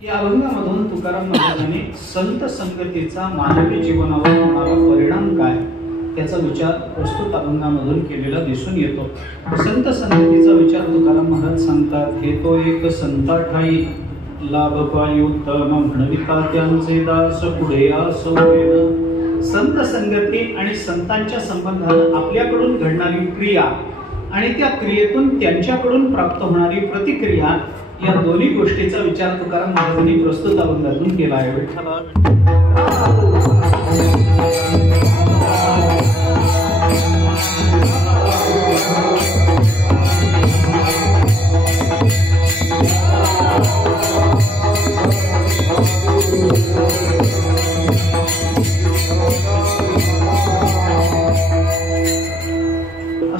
या अभंगामधून तुकाराम महाराजांनी संत संगतीचा मानवी जीवनावर होणारा परिणाम काय त्याचा विचार प्रस्तुत अभंगामधून केलेला दिसून येतो। संत संगतीचा विचार तुकाराम महाराज सांगतात, हे तो एक संता ठाई लाभ पायी उत्तम म्हणविता त्यांचे दास पुढे असो। संत संगती आणि संतांच्या संबंधात आपल्याकडून घडणारी क्रिया आणि त्या क्रियेतून त्यांच्याकडून प्राप्त होणारी प्रतिक्रिया या दोन्ही गोष्टीचा विचार तुकाराम महाराजांनी प्रस्तुत अभंगातून केला आहे।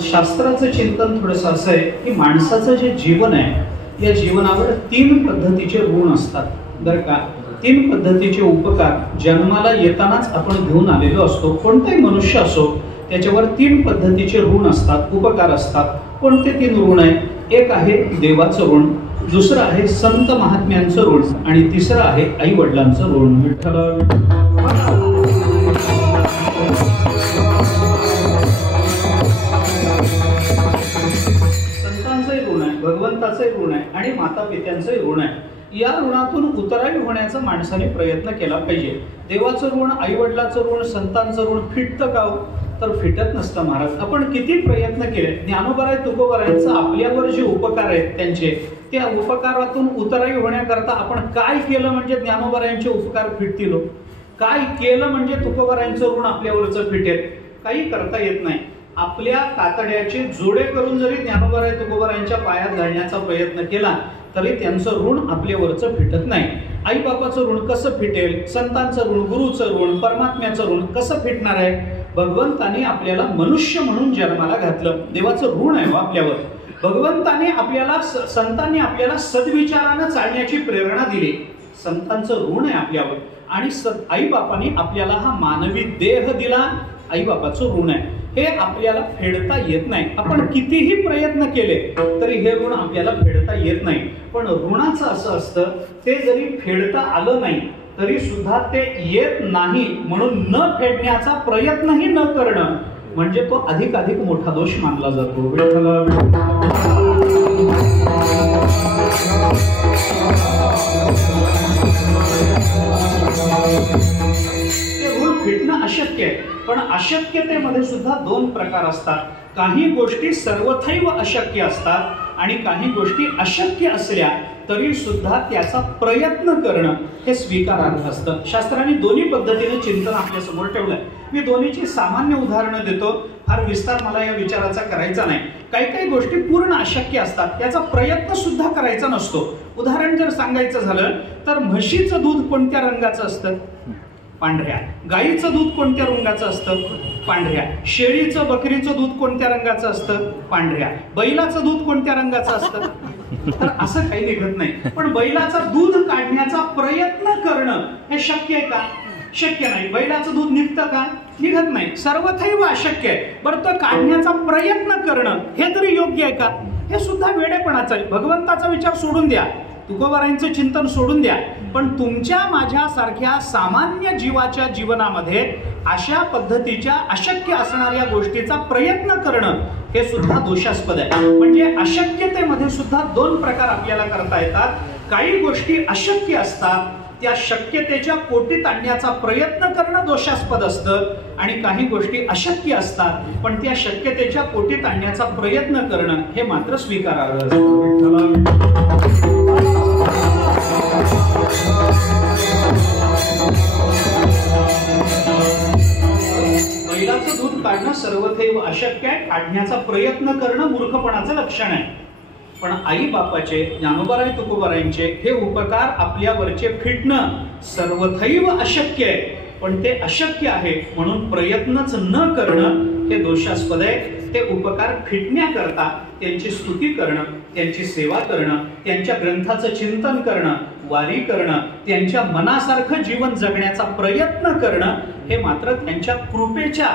शास्त्राचं चिंतन थोडंसं असं आहे की माणसाचं जे जीवन आहे या जीवनावर तीन पद्धतीचे ऋण असतात बरं का। तीन पद्धतीचे उपकार जन्माला येतानाच आपण घेऊन आलेलो असतो। कोणताही मनुष्य असो त्याच्यावर तीन पद्धतीचे ऋण असतात, उपकार असतात। कोणते तीन ऋण आहे? एक आहे देवाचं ऋण, दुसरं आहे संत महात्म्यांचं ऋण आणि तिसरं आहे आई वडिलांचं ऋण। विठ्ठल भगवंताचे ऋण आहे आणि माता पित्यांचे ऋण आहे। या ऋणातून उतरावी होण्याचा माणसाने प्रयत्न केला पाहिजे। देवाचं ऋण, आई वडिलाचं ऋण, संतांचं ऋण फिटतं का हो? तर फिटत नसतं महाराज। आपण किती प्रयत्न केले, ज्ञानोबराय तुकोबरायांचा आपल्यावर जे उपकार आहेत त्यांचे त्या उपकारातून उतरावी होण्याकरता आपण काय केलं म्हणजे ज्ञानोबरायांचे उपकार फिटतील? काय केलं म्हणजे तुकोबरायांचं ऋण आपल्यावरचं फिटेल? काही करता येत नाही। आपल्या कातड्याचे जोडे करून जरी ज्ञानोबराय तुकोबरायांच्या पायात घालण्याचा प्रयत्न केला तरी त्यांचं ऋण आपल्यावरचं फिटत नाही। आई बापाचं ऋण कसं फिटेल? संतांचं ऋण, गुरुचं ऋण, परमात्म्याचं ऋण कसं फिटणार आहे? भगवंताने आपल्याला मनुष्य म्हणून जन्माला घातलं, देवाचं ऋण आहे आपल्यावर। भगवंताने आपल्याला, संतांनी आपल्याला सद्विचारानं चालण्याची प्रेरणा दिली, संतांचं ऋण आहे आपल्यावर। आणि आई बापाने आपल्याला हा मानवी देह दिला, आई बापाचं ऋण आहे। हे आपल्याला फेडता येत नाही। आपण कितीही प्रयत्न केले तरी हे ऋण आपल्याला फेडता येत नाही। पण ऋणाचं असं असतं, ते जरी फेडता आलं नाही तरी सुद्धा ते येत नाही म्हणून न फेडण्याचा प्रयत्नही न करणं म्हणजे तो अधिकाधिक मोठा दोष मानला जातो। फिटणं अशक्य आहे, पण अशक्यतेमध्ये सुद्धा दोन प्रकार असतात। काही गोष्टी सर्वथैव अशक्य असतात आणि काही गोष्टी अशक्य असल्या तरी सुद्धा त्याचा प्रयत्न करणं हे स्वीकारार्ह असतं। शास्त्राने दोन्ही पद्धतीने चिंतन आपल्या समोर ठेवलंय। मी दोन्हीची सामान्य उदाहरणं देतो, फार विस्तार मला या विचाराचा करायचा नाही। काही काही गोष्टी पूर्ण अशक्य असतात, त्याचा प्रयत्न सुद्धा करायचा नसतो। उदाहरण जर सांगायचं झालं तर म्हशीचं दूध कोणत्या रंगाचं असतं? पांढऱ्या। गाईचं दूध कोणत्या रंगाचं असतं? पांढऱ्या। शेळीचं, बकरीचं दूध कोणत्या रंगाचं असतं? पांढऱ्या। बैलाचं दूध कोणत्या रंगाचं असतं? तर असं काही निघत नाही। पण बैलाचा दूध काढण्याचा प्रयत्न करणं हे शक्य आहे का? शक्य नाही। बैलाचं दूध निघतं का? निघत नाही। सर्वथैव अशक्य आहे। बरं, तर काढण्याचा प्रयत्न करणं हे तरी योग्य आहे का? हे सुद्धा वेडेपणाचं आहे। भगवंताचा विचार सोडून द्या, तुकोबारायांचं चिंतन सोडून द्या, पण तुमच्या माझ्या सारख्या सामान्य जीवाच्या जीवनामध्ये अशा पद्धतीच्या अशक्य असणाऱ्या गोष्टीचा प्रयत्न करणं हे सुद्धा दोषास्पद आहे। म्हणजे अशक्यतेमध्ये सुद्धा दोन प्रकार आपल्याला करता येतात। काही गोष्टी अशक्य असतात, त्या शक्यतेच्या कोटीत आणण्याचा प्रयत्न करणं दोषास्पद असतं आणि काही गोष्टी अशक्य असतात पण त्या शक्यतेच्या कोटीत आणण्याचा प्रयत्न करणं हे मात्र स्वीकारार्ह असतं। बैलाचं दूध काढणं सर्वथैव अशक्य आहे, काढण्याचा प्रयत्न करणं मूर्खपणाचं लक्षण आहे। पण आई बापाचे, ज्ञानोबराय तुकोबरायांचे हे उपकार आपल्यावरचे फिटणं सर्वथैव अशक्य आहे, पण ते अशक्य आहे म्हणून प्रयत्नच न करणं हे दोषास्पद आहे। ते उपकार फिटण्याकरता त्यांची स्तुती करणं, त्यांची सेवा करणं, त्यांच्या ग्रंथाचं चिंतन करणं, वारी करणं, त्यांच्या मनासारखं जीवन जगण्याचा प्रयत्न करणं हे मात्र त्यांच्या कृपेच्या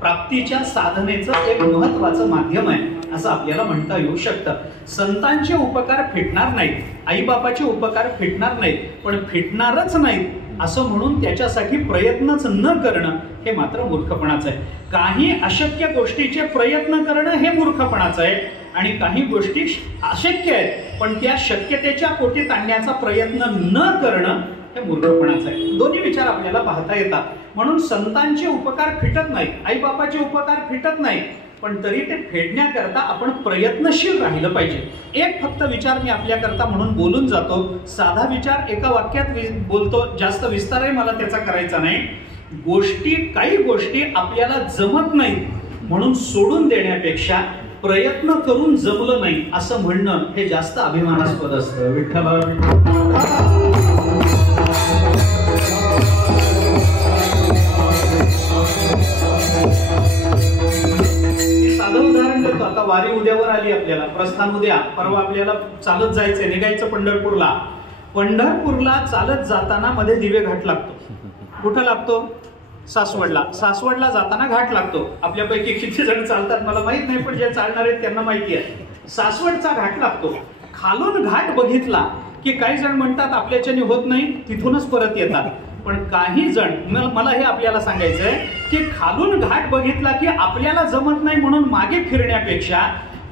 प्राप्तीच्या साधनेचं एक महत्वाचं माध्यम आहे असं आपल्याला म्हणता येऊ शकतं. संतांचे उपकार फिटणार नाहीत, आईबापाचे उपकार फिटणार नाहीत, पण फिटणारच नाहीत असं म्हणून त्याच्यासाठी प्रयत्नच न करणं हे मात्र मूर्खपणाचं आहे. काही अशक्य गोष्टीचे प्रयत्न करणं हे मूर्खपणाचं आहे आणि काही गोष्टी अशक्य आहेत पण त्या शक्यतेच्या पोटी आणण्याचा प्रयत्न न करणं हे मूर्खपणाचं आहे. दोन्ही विचार आपल्याला पाहता येतात. म्हणून संतांचे उपकार फिटत नाहीत, आई बापाचे उपकार फिटत नाहीत, पण तरी ते फेडण्याकरता आपण प्रयत्नशील राहिलं पाहिजे. एक फक्त विचार मी आपल्याकरता म्हणून बोलून जातो, साधा विचार एका वाक्यात बोलतो, जास्त विस्तारही मला त्याचा करायचा नाही. काही गोष्टी आपल्याला जमत नाहीत म्हणून सोडून देण्यापेक्षा प्रयत्न करून जमलं नाही असं म्हणणं हे जास्त अभिमानास्पद असतं. विठ्ठल साधं उदाहरण देतो. आता वारी उद्यावर आली, आपल्याला प्रस्थान उद्या, परवा आपल्याला चालत जायचंय, निघायचं पंढरपूरला. पंढरपूरला चालत जाताना मध्ये दिवे घाट लागतो. कुठं लागतो? सासवडला. सासवडला जाताना घाट लागतो. आपल्यापैकी किती जण चालतात मला माहित नाही, पण जे चालणार आहेत त्यांना माहिती आहे. सासवडचा घाट लागतो. खालून घाट बघितला की काही जण म्हणतात आपल्याच्याने होत नाही, तिथूनच परत येतात. पण काही जण, मला हे आपल्याला सांगायचंय की खालून घाट बघितला की आपल्याला जमत नाही म्हणून मागे फिरण्यापेक्षा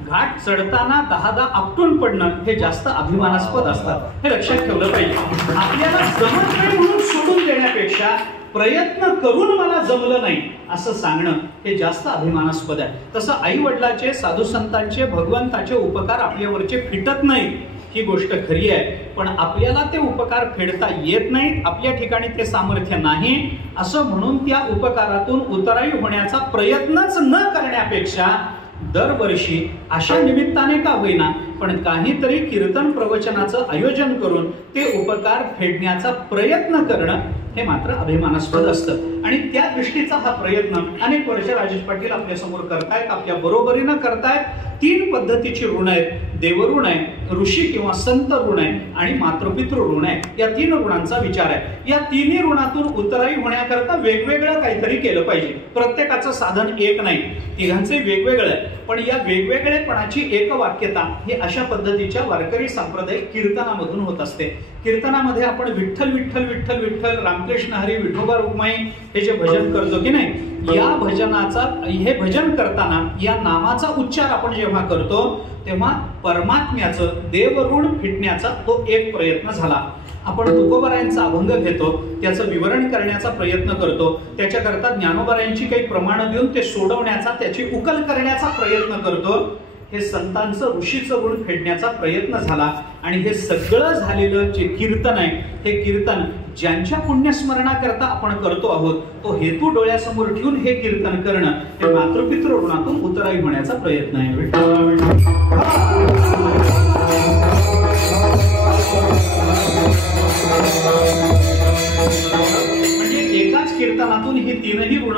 घाट चढताना 10 आपटून पडणं हे जास्त अभिमानास्पद असतात. हे लक्षात ठेवलं पाहिजे. आपल्याला जमत नाही म्हणून सोडून देण्यापेक्षा प्रयत्न करून मला जमलं नाही असं सांगणं हे जास्त अभिमानास्पद आहे. तसं आई वडिलाचे, साधू संतांचे, भगवंताचे उपकार आपल्यावरचे फिटत नाहीत ही गोष्ट खरी आहे, पण आपल्याला ते उपकार फेडता येत नाहीत, आपल्या ठिकाणी ते सामर्थ्य नाही असं म्हणून त्या उपकारातून उतराई होण्याचा प्रयत्नच न करण्यापेक्षा दरवर्षी अशा निमित्ताने का होईना पण काहीतरी कीर्तन प्रवचनाचं आयोजन करून ते उपकार फेडण्याचा प्रयत्न करणं हे मात्र अभिमानास्पद असतं. आणि त्या दृष्टीचा हा प्रयत्न अनेक वर्ष राजेश पाटील आपल्या समोर करतायत, आपल्या बरोबरीनं करतायत. 3 पद्धतीची ऋण आहेत. देवऋण आहे, ऋषी किंवा संत ऋण आहे आणि मातृपितृ ऋण आहे. या 3 ऋणांचा विचार आहे. या 3 ऋणातून उतराई होण्याकरता वेगवेगळं काहीतरी केलं पाहिजे. प्रत्येकाचं साधन एक नाही, तिघांचे वेगवेगळं आहे. पण या वेगवेगळेपणाची एकवाक्यता ही अशा पद्धतीच्या वारकरी सांप्रदायिक कीर्तनामधून होत असते. कीर्तनामध्ये आपण विठ्ठल विठ्ठल विठ्ठल विठ्ठल, रामकृष्ण हरी, विठोबा रुक्माई हे जे भजन करतो की नाही, या भजनाचा, हे भजन करताना या नामाचा उच्चार आपण जेव्हा करतो तेव्हा परमात्म्याचं देवऋण फिटण्याचा तो एक प्रयत्न झाला. आपण तुकोबारायांचा अभंग घेतो, त्याचं विवरण करण्याचा प्रयत्न करतो, त्याच्याकरता ज्ञानोबारायांची काही प्रमाणं देऊन ते सोडवण्याचा, त्याची उकल करण्याचा प्रयत्न करतो. हे संतांचं, ऋषीचं ऋण फेडण्याचा प्रयत्न झाला. आणि हे सगळं झालेलं जे कीर्तन आहे, हे कीर्तन ज्यांच्या पुण्यस्मरणाकरता आपण करतो आहोत, तो हेतू डोळ्यासमोर ठेवून हे कीर्तन करणं हे मातृपितृ ऋणातून उतराई होण्याचा प्रयत्न आहे. म्हणजे एकाच कीर्तनातून ही 3ही ऋण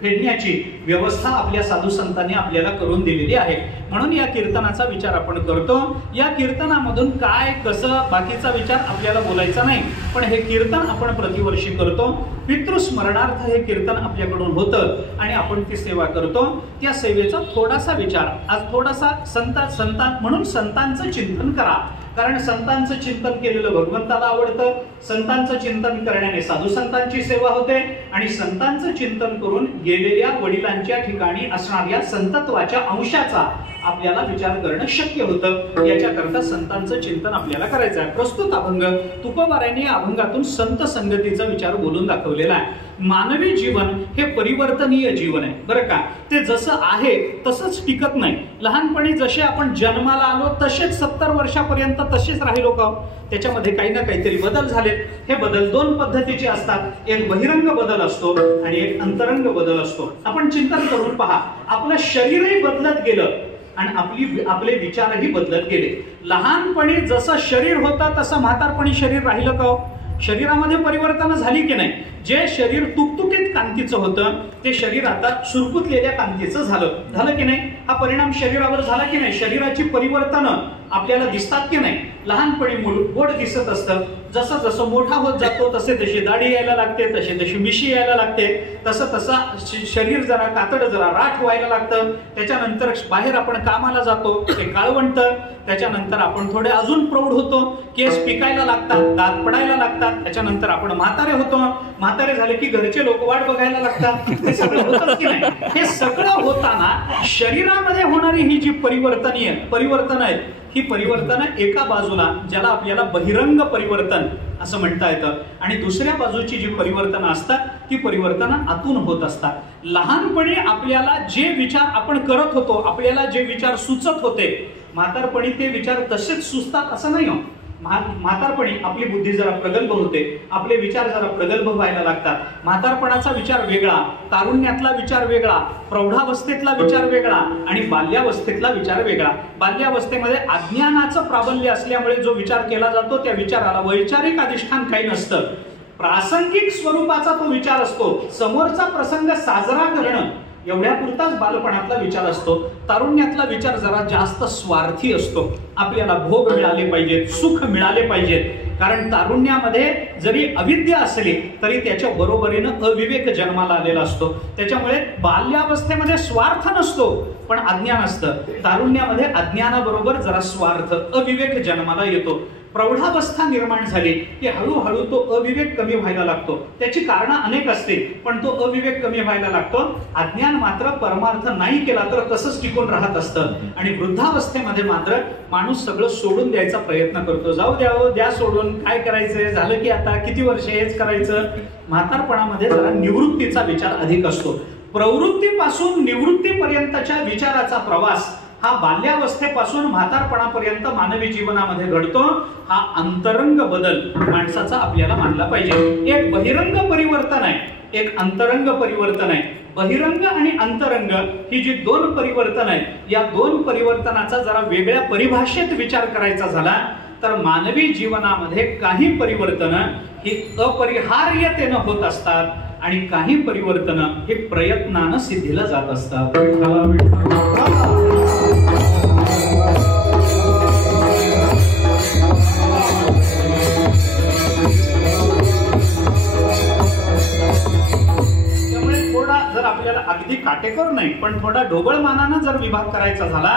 फेडण्याची व्यवस्था आपल्या साधू संतांनी आपल्याला करून दिलेली आहे. म्हणून या कीर्तनाचा विचार आपण करतो. या कीर्तनामधून काय कसं बाकीचा विचार आपल्याला बोलायचा नाही, पण हे कीर्तन आपण प्रतिवर्षी करतो. पितृस्मरणार्थ हे कीर्तन आपल्याकडून होतं आणि आपण ती सेवा करतो. त्या सेवेचा थोडासा विचार आज, थोडासा संतान म्हणून संतांचं चिंतन करा. कारण संतांचं चिंतन केलेलं भगवंताला आवडतं. संतांचं चिंतन करण्याने साधू संतांची सेवा होते आणि संतांचं चिंतन करून गेलेल्या वडिलांच्या ठिकाणी असणाऱ्या संतत्वाच्या अंशाचा आपल्याला विचार करणं शक्य होतं. याच्याकरता संतांचं चिंतन आपल्याला करायचं आहे. प्रस्तुत अभंग तुकोबारायांनी अभंगातून संत संगतीचा विचार बोलून दाखवलेला आहे. मानवी जीवन हे परिवर्तनीय जीवन आहे बरं का. ते जसं आहे तसंच टिकत नाही. लहानपणी जसे आपण जन्माला आलो तसेच 70 वर्षापर्यंत तसेच राहिलो का? त्याच्यामध्ये काही ना काहीतरी बदल झालेत. हे बदल 2 पद्धतीचे असतात. एक बहिरंग बदल असतो आणि एक अंतरंग बदल असतो. आपण चिंतन करून पहा, आपलं शरीरही बदलत गेलं आणि आपले विचारही बदलत गेले. लहानपणी जसं शरीर होतं तसं म्हातारपणी शरीर राहिलं का? शरीरामध्ये परिवर्तन झाली की नाही? जे शरीर तुकतुकीत कांतीचं होतं ते शरीर आता सुरकुतलेल्या कांतीचं झालं की नाही? हा परिणाम शरीरावर झाला की नाही? शरीराची परिवर्तन आपल्याला दिसतात की नाही? लहानपणी मूल गोड दिसत असतं, जसं जसं मोठा होत जातो तसे तशी दाढी यायला लागते, तशी तशी मिशी यायला लागते, तसं तसं शरीर जरा कातड जरा राठ व्हायला लागतं. त्याच्यानंतर बाहेर आपण कामाला जातो, ते काळवंट. त्याच्यानंतर आपण थोडे अजून प्रौढ होतो, केस पिकायला लागतात, दात पडायला लागतात. त्याच्यानंतर आपण म्हातारे होतो. म्हातारे झाले की घरचे लोक वाट बघायला लागतात. हे सगळं होतच की नाही? हे सगळं होताना शरीरामध्ये होणारी ही जी परिवर्तन आहेत, ही परिवर्तन एका बाजूला ज्याला आपल्याला बहिरंग परिवर्तन असं म्हणता येतं, आणि दुसऱ्या बाजूची जी परिवर्तन असतात ती परिवर्तन आतून होत असतात. लहानपणी आपल्याला जे विचार आपण करत होतो, आपल्याला जे विचार सुचत होते, म्हातारपणी ते विचार तसेच सुचतात असं नाही हो. म्हातारपणी आपली बुद्धी जरा प्रगल्भ होते, आपले विचार जरा प्रगल्भ व्हायला लागतात. म्हातारपणाचा विचार वेगळा, तारुण्यातला विचार वेगळा, प्रौढावस्थेतला विचार वेगळा आणि बाल्यावस्थेतला विचार वेगळा. बाल्यावस्थेमध्ये अज्ञानाचं प्राबल्य असल्यामुळे जो विचार केला जातो त्या विचाराला वैचारिक अधिष्ठान काही नसतं, प्रासंगिक स्वरूपाचा तो विचार असतो. समोरचा प्रसंग साजरा करणं एवढ्यापुरताच बालपणातला विचार असतो. तारुण्यातला विचार जरा जास्त स्वार्थी असतो. आपल्याला भोग मिळाले पाहिजेत, सुख मिळाले पाहिजेत. कारण तारुण्यामध्ये जरी अविद्या असली तरी त्याच्या बरोबरीनं अविवेक जन्माला आलेला असतो. त्याच्यामुळे बाल्यावस्थेमध्ये स्वार्थ नसतो पण अज्ञान असतं. तारुण्यामध्ये अज्ञानाबरोबर जरा स्वार्थ, अविवेक जन्माला येतो. प्रौढावस्था निर्माण झाली की हळूहळू तो अविवेक कमी व्हायला लागतो. त्याची कारणं अनेक असतील पण तो अविवेक कमी व्हायला लागतो. अज्ञान मात्र परमार्थ नाही केला तर तसंच टिकून राहत असतं. आणि वृद्धावस्थेमध्ये मात्र माणूस सगळं सोडून द्यायचा प्रयत्न करतो. जाऊ द्या सोडून, काय करायचंय, झालं की आता किती वर्ष हेच करायचं. म्हातारपणामध्ये जरा निवृत्तीचा विचार अधिक असतो. प्रवृत्तीपासून निवृत्तीपर्यंतच्या विचाराचा प्रवास हा बाल्यावस्थेपासून म्हातारपणापर्यंत मानवी जीवनामध्ये घडतो. हा अंतरंग बदल माणसाचा आपल्याला मानला पाहिजे. एक बहिरंग परिवर्तन आहे, एक अंतरंग परिवर्तन आहे. बहिरंग आणि अंतरंग ही जी दोन परिवर्तन आहेत, या दोन परिवर्तनाचा जरा वेगळ्या परिभाषेत विचार करायचा झाला तर मानवी जीवनामध्ये काही परिवर्तन ही अपरिहार्यतेनं होत असतात आणि काही परिवर्तन हे प्रयत्नानं सिद्धीला जात असतात. जर आपल्याला अगदी काटेकोर नाही पण थोडा ढोबळ मानानं जर विभाग करायचा झाला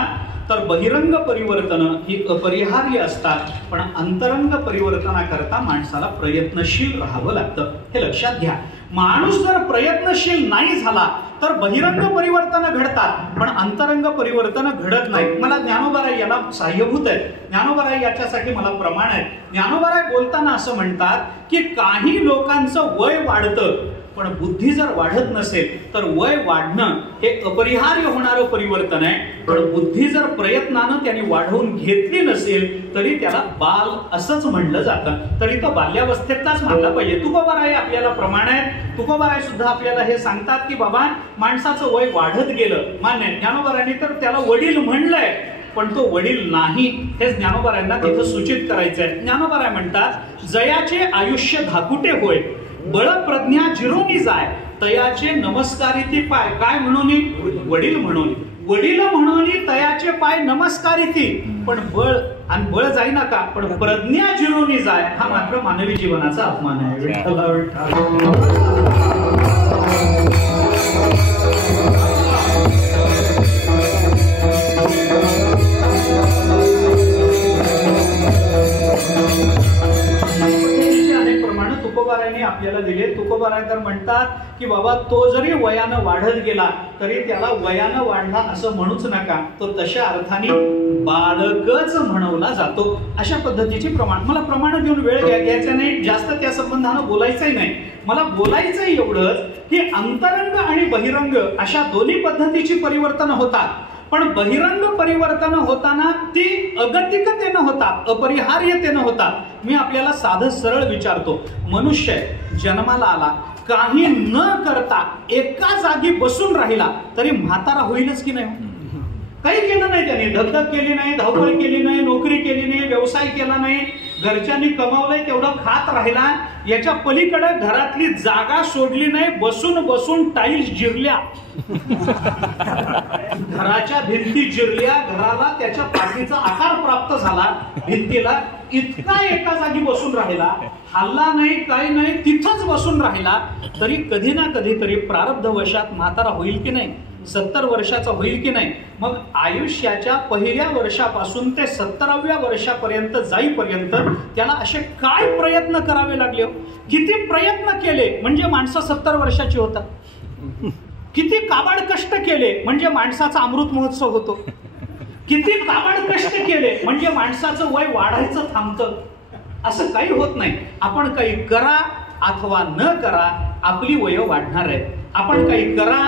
तर बहिरंग परिवर्तन ही अपरिहार्य असतात पण अंतरंग परिवर्तनाकरता माणसाला प्रयत्नशील राहावं लागतं. हे लक्षात घ्या. माणूस जर प्रयत्नशील नाही झाला तर बहिरंग परिवर्तन घडतात पण अंतरंग परिवर्तन घडत नाही. मला ज्ञानोबाराय याला सहाय्यभूत आहे. ज्ञानोबाराय याच्यासाठी मला प्रमाण आहे. ज्ञानोबाराय बोलताना असं म्हणतात की काही लोकांचं वय वाढतं पण बुद्धी जर वाढत नसेल तर वय वाढणं हे अपरिहार्य होणारं परिवर्तन आहे. पण बुद्धी जर प्रयत्नानं त्यांनी वाढवून घेतली नसेल तरी त्याला बाल असंच म्हणलं जातं. तरी तो बाल्यावस्थेतलाच मानला पाहिजे. तुकोबाराय आपल्याला प्रमाण आहे. तुकोबाराय सुद्धा आपल्याला हे सांगतात की बाबा माणसाचं वय वाढत गेलं मान्य. ज्ञानोबारायांनी तर त्याला वडील म्हणलंय पण तो वडील नाही हे ज्ञानोबारायांना तिथं सूचित करायचंय. ज्ञानोबाराय म्हणतात जयाचे आयुष्य धाकुटे होय, बळ प्रज्ञा जिरोनी जाय, तयाचे नमस्कारिती पाय. काय म्हणून? वडील म्हणून. वडील म्हणून तयाचे पाय नमस्कारिती. पण बळ जाई नका पण प्रज्ञा जिरोनी जाय हा मात्र मानवी जीवनाचा अपमान आहे. तुकोबारायांनी आपल्याला दिले. तुकोबाराय तर म्हणतात की बाबा तो जरी वयानं वाढत गेला तरी त्याला वयानं वाढला असं म्हणूच नका, तो तशा अर्थाने बालकच म्हणवला जातो. अशा पद्धतीचे प्रमाण. मला प्रमाण देऊन वेळ घ्यायचा नाही, जास्त त्या संबंधानं बोलायचंही नाही. मला बोलायचं एवढंच की अंतरंग आणि बहिरंग अशा दोन्ही पद्धतीची परिवर्तन होतात. पण बहिरंग परिवर्तन होताना ती अगतिकतेनं होतात, अपरिहार्यतेनं होतात. मी आपल्याला साधं सरळ विचारतो. मनुष्य जन्माला आला, काही न करता एका जागी बसून राहिला तरी म्हातारा होईलच की नाही? काही केलं नाही त्याने, धगधग केली नाही, धावपळ केली नाही, नोकरी केली नाही, व्यवसाय केला नाही, घरच्यांनी कमावलंय तेवढं खात राहिला, याच्या पलीकडे घरातली जागा सोडली नाही, बसून बसून टाईल्स जिरल्या, घराच्या भिंती जिरल्या, घराला त्याच्या पाठीचा आकार प्राप्त झाला, भिंतीला इतका एका जागी बसून राहिला, हल्ला नाही काही नाही, तिथंच बसून राहिला, तरी कधी ना कधीतरी प्रारब्धवशात म्हातारा होईल की नाही, 70 वर्षाचा होईल की नाही. मग आयुष्याच्या पहिल्या वर्षापासून ते 70व्या वर्षापर्यंत जाईपर्यंत त्याला असे काय प्रयत्न करावे लागले, किती प्रयत्न केले म्हणजे माणसं 70 वर्षाची होतात, किती काबाड कष्ट केले म्हणजे माणसाचा अमृत महोत्सव होतो, किती काबाड कष्ट केले म्हणजे माणसाचं वय वाढायचं थांबतं. असं काही होत नाही. आपण काही करा अथवा न करा आपली वय वाढणार आहे, आपण काही करा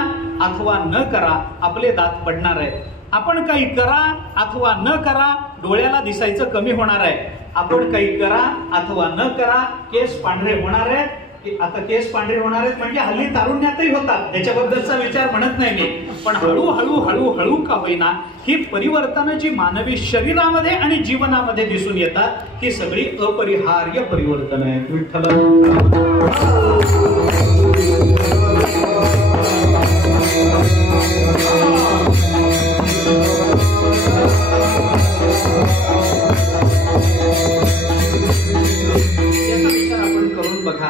अथवा न करा आपले दात पडणार आहे, आपण काही करा अथवा न करा डोळ्याला दिसायचं कमी होणार आहे, आपण काही करा अथवा न करा केस पांढरे होणार आहेत. आता केस पांढरे होणार आहेत म्हणजे हल्ली तारुण्यातही होतात, त्याच्याबद्दलचा विचार म्हणत नाही मी, पण हळूहळू हळूहळू का होईना ही परिवर्तनं जी मानवी शरीरामध्ये आणि जीवनामध्ये दिसून येतात ही सगळी अपरिहार्य परिवर्तन आहेत. विठ्ठल बघा,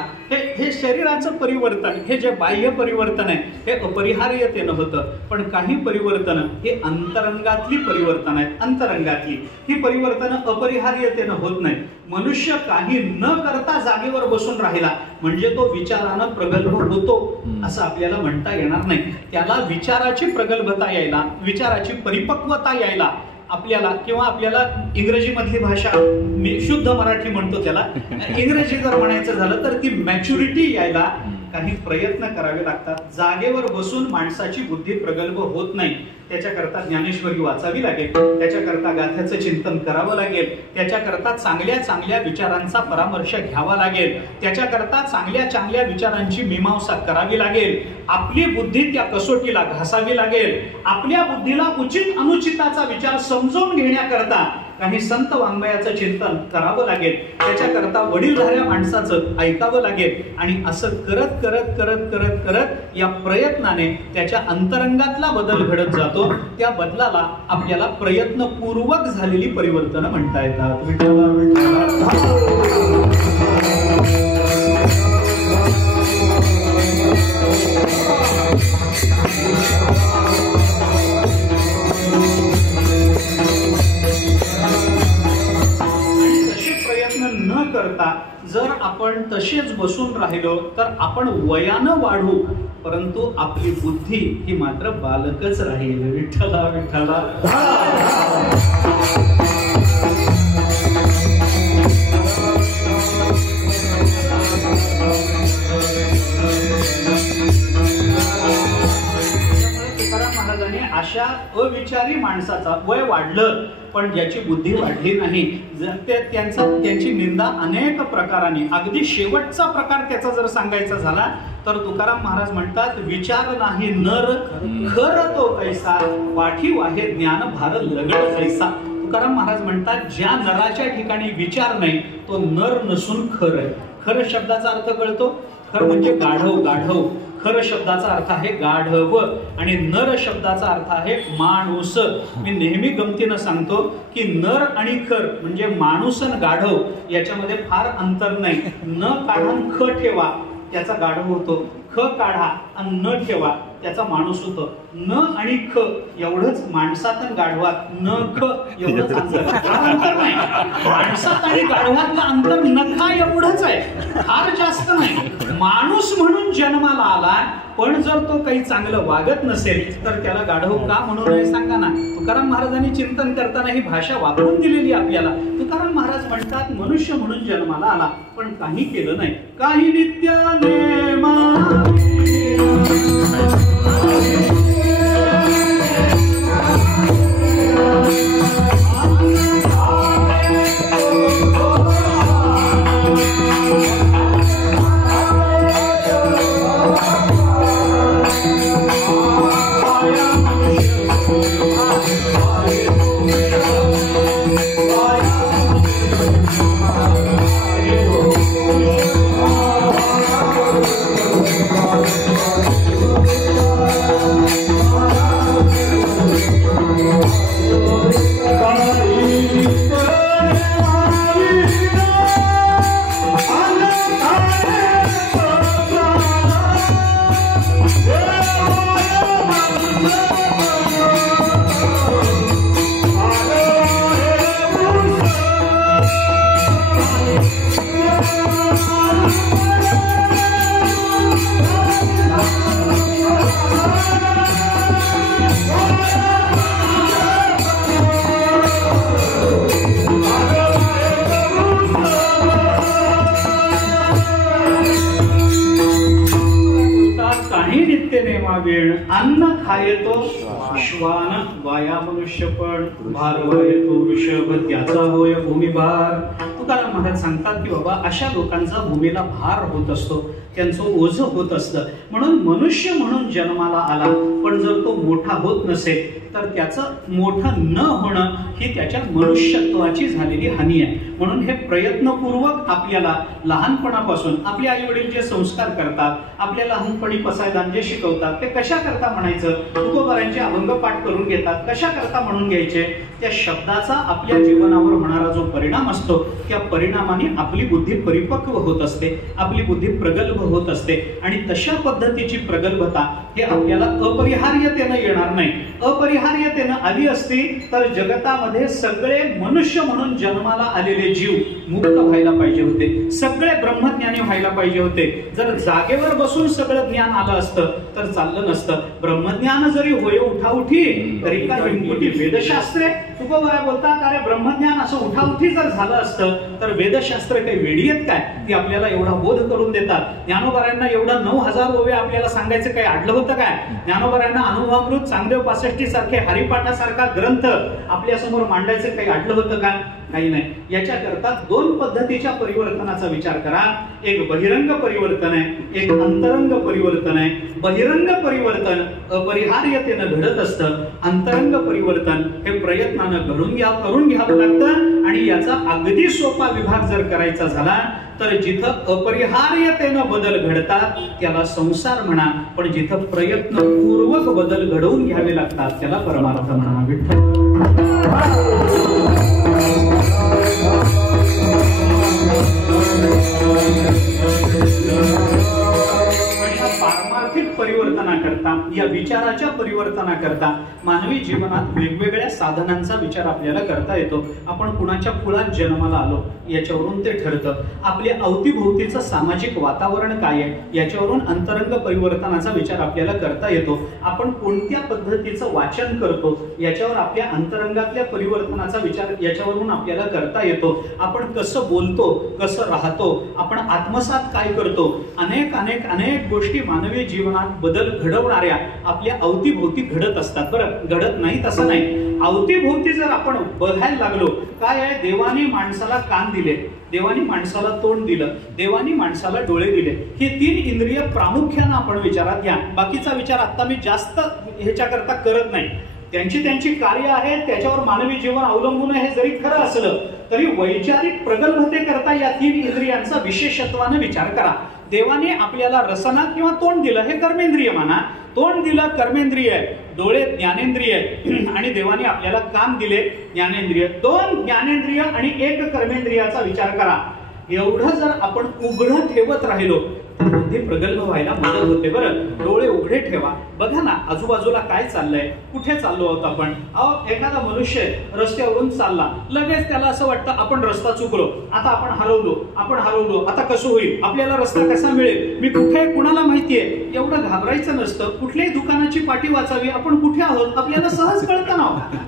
हे शरीराचं परिवर्तन, हे जे बाह्य परिवर्तन आहे हे अपरिहार्यतेनं होतं, पण काही परिवर्तन हे अंतरंगातली परिवर्तन आहेत. अंतरंगातली ही परिवर्तन अपरिहार्यतेनं होत नाही. मनुष्य काही न करता जागेवर बसून राहिला म्हणजे तो विचारानं प्रगल्भ होतो असं आपल्याला म्हणता येणार नाही. त्याला विचाराची प्रगल्भता यायला, विचाराची परिपक्वता यायला आपल्याला, किंवा आपल्याला इंग्रजी मधली भाषा, मी शुद्ध मराठी म्हणतो त्याला, इंग्रजी जर म्हणायचं झालं तर ती मॅच्युरिटी यायला काही प्रयत्न करावे लागतात. जागेवर बसून माणसाची बुद्धी प्रगल्भ होत नाही. त्याच्याकरता ज्ञानेश्वरी वाचावी लागेल, त्याच्याकरता गाथ्याचं चिंतन करावं लागेल, त्याच्याकरता चांगल्या चांगल्या विचारांचा परामर्श घ्यावा लागेल, त्याच्याकरता चांगल्या चांगल्या विचारांची मीमांसा करावी लागेल, आपली बुद्धी त्या कसोटीला घासावी लागेल, आपल्या बुद्धीला उचित अनुचिताचा विचार समजून घेण्याकरता काही संत वाङ्मयाचं चिंतन करावं लागेल, त्याच्याकरता वडीलधाऱ्या माणसाचं ऐकावं लागेल. आणि असं करत करत करत करत करत या प्रयत्नाने त्याच्या अंतरंगातला बदल घडत जातो. त्या बदलाला आपल्याला प्रयत्नपूर्वक झालेली परिवर्तन म्हणता येतात. विठ्ठला करता जर आपण तसेच बसून राहिलो तर आपण वयानं वाढू, परंतु आपली बुद्धी ही मात्र बालकच राहील. विठ्ठला विठ्ठला. अशा अविचारी माणसाचा वय वाढलं पण ज्याची बुद्धी वाढली नाही, त्यांची निंदा अनेक प्रकारांनी, अगदी शेवटचा प्रकार त्याचा जर सांगायचा झाला तर तुकाराम महाराज म्हणतात, विचार नाही नर खर तो कैसा, पाठीव आहे ज्ञान भार लगड जैसा. तुकाराम महाराज म्हणतात, ज्या नराच्या ठिकाणी विचार नाही तो नर नसून खर आहे. खर शब्दाचा अर्थ कळतो, खर म्हणजे गाढव. गाढव खर शब्दाचा अर्थ आहे गाढव, आणि नर शब्दाचा अर्थ आहे माणूस. मी नेहमी गमतीनं सांगतो की नर आणि खर म्हणजे माणूस आणि गाढव याच्यामध्ये फार अंतर नाही. न काढा ख ठेवा त्याचा गाढव होतो, ख काढा आणि न ठेवा त्याचा माणूस होतो. न आणि ख एवढंच माणसात आणि गाढवात, न ख एवढंच अंतर नाही. माणसात आणि गाढवातलं अंतर नखा एवढंच आहे, फार जास्त नाही. माणूस म्हणून जन्माला आला पण जर तो काही चांगलं वागत नसेल तर त्याला गाढव का म्हणू नये सांगा ना. तुकाराम महाराजांनी चिंतन करताना ही भाषा वापरून दिलेली आपल्याला. तुकाराम महाराज म्हणतात, मनुष्य म्हणून जन्माला आला पण काही केलं नाही. काही नित्य नेमा Bye. तेव्हा वेळ अन्न खायतो श्वान वाया मनुष्यपण भार वायतो वृषभ त्याचा होय भूमिभार. तुकाराम महाराज सांगतात की बाबा अशा लोकांचा भूमीला भार होत असतो, त्यांचं ओझं होत असतं. म्हणून मनुष्य म्हणून जन्माला आला, पण जर तो मोठा होत नसेल तर त्याचं मोठं न होणं ही त्याच्या मनुष्यत्वाची झालेली हानी आहे. म्हणून हे प्रयत्नपूर्वक आपल्याला लहानपणापासून आपले आई वडील जे संस्कार करतात, आपल्या लहानपणी पसायदान जे शिकवतात, ते कशा करता म्हणायचं, तुकोबारांचे अभंग पाठ करून घेतात, कशा करता म्हणून घ्यायचे, त्या शब्दाचा आपल्या जीवनावर होणारा जो परिणाम असतो त्या परिणामाने आपली बुद्धी परिपक्व होत असते, आपली बुद्धी प्रगल्भ होत असते. आणि तशा पद्धतीची प्रगल्भता हे आपल्याला अपरिहार्यतेनं येणार नाही. अपरिहार्यतेनं आली असती तर जगतामध्ये सगळे मनुष्य म्हणून जन्माला आलेले जीव मुक्त व्हायला पाहिजे होते, सगळे ब्रह्मज्ञानी व्हायला पाहिजे होते. जर जागेवर बसून सगळं ज्ञान आलं असतं तर चाललं नसतं. ब्रह्मज्ञान जरी होय उठाउठी तरी का हिमकुटी वेदशास्त्रे. तुकोबारा बोलतात अरे ब्रह्मज्ञान असं उठाउठी जर झालं असतं तर वेदशास्त्र काही वेडी आहेत काय, ती आपल्याला एवढा बोध करून देतात. ज्ञानोबारांना एवढा 9000 ओवे आपल्याला सांगायचं काही अडलं होतं काय. ज्ञानोबारांना अनुभवामृत चांगदेव 65 सारखे हरिपाठासारखा ग्रंथ आपल्या समोर मांडायचं काही अडलं होतं का, काही नाही. याच्याकरता दोन पद्धतीच्या परिवर्तनाचा विचार करा. एक बहिरंग परिवर्तन आहे, एक अंतरंग परिवर्तन आहे. बहिरंग परिवर्तन अपरिहार्यतेनं घडत असतं, अंतरंग परिवर्तन हे प्रयत्नानं करून घ्यावं लागतं. आणि याचा अगदी सोपा विभाग जर करायचा झाला तर जिथं अपरिहार्यतेनं बदल घडतात त्याला संसार म्हणा, पण जिथं प्रयत्नपूर्वक बदल घडवून घ्यावे लागतात त्याला परमार्थ म्हणा. विठ्ठल पारमार्थिक परिवर्तनाकरता, या विचाराच्या परिवर्तनाकरता मानवी जीवनात वेगवेगळ्या साधनांचा विचार आपल्याला करता येतो. आपण कुणाच्या कुळात जन्माला आलो याच्यावरून ते ठरतं. आपल्या अवतीभोवतीचं सामाजिक वातावरण काय आहे याच्यावरून अंतरंग परिवर्तनाचा विचार आपल्याला करता येतो. आपण कोणत्या पद्धतीचं वाचन करतो याच्यावर आपल्या अंतरंगातल्या परिवर्तनाचा विचार याच्यावरून आपल्याला करता येतो. आपण कसं बोलतो, कसं राहतो, आपण आत्मसात काय करतो, अनेक अनेक अनेक गोष्टी मानवी जीवनात बदल घडवणाऱ्या आपल्या अवतीभोवती घडत असतात. बरं, घडत नाही तसं नाही. अवतीभोवती जर आपण बघायला लागलो, काय आहे, देवाने माणसाला कान दिले, देवाने माणसाला तोंड दिलं, देवाने माणसाला डोळे दिले. हे 3 इंद्रिय प्रामुख्यानं आपण विचारात घ्या. बाकीचा विचार आता मी जास्त ह्याच्याकरता करत नाही. त्यांची त्यांची कार्य आहेत, त्याच्यावर मानवी जीवन अवलंबून आहे. जरी खरं असलं तरी वैचारिक प्रगल्भते करता या 3 इंद्रियांचा विशेषत्वानं विचार करा. देवाने आपल्याला रसना किंवा तोंड दिलं, हे कर्मेंद्रिय माना. तोंड दिलं कर्मेंद्रिय, डोळे ज्ञानेंद्रिय, आणि देवाने आपल्याला कान दिले ज्ञानेंद्रिय. 2 ज्ञानेंद्रिय आणि 1 कर्मेंद्रियाचा विचार करा. एवढं जर आपण उघडं ठेवत राहिलो बुद्धी प्रगल्भ व्हायला मदत होते. बरं, डोळे उघडे ठेवा, बघा ना आजूबाजूला काय चाललंय, कुठे चाललो आहोत आपण. एखादा मनुष्य रस्त्यावरून चालला, लगेच त्याला असं वाटतं आपण रस्ता चुकलो, आता आपण हरवलो, आता कसं होईल, आपल्याला रस्ता कसा मिळेल, मी कुठे, कुणाला माहितीये. एवढं घाबरायचं नसतं. कुठल्याही दुकानाची पाटी वाचावी, आपण कुठे आहोत आपल्याला सहज कळतं ना.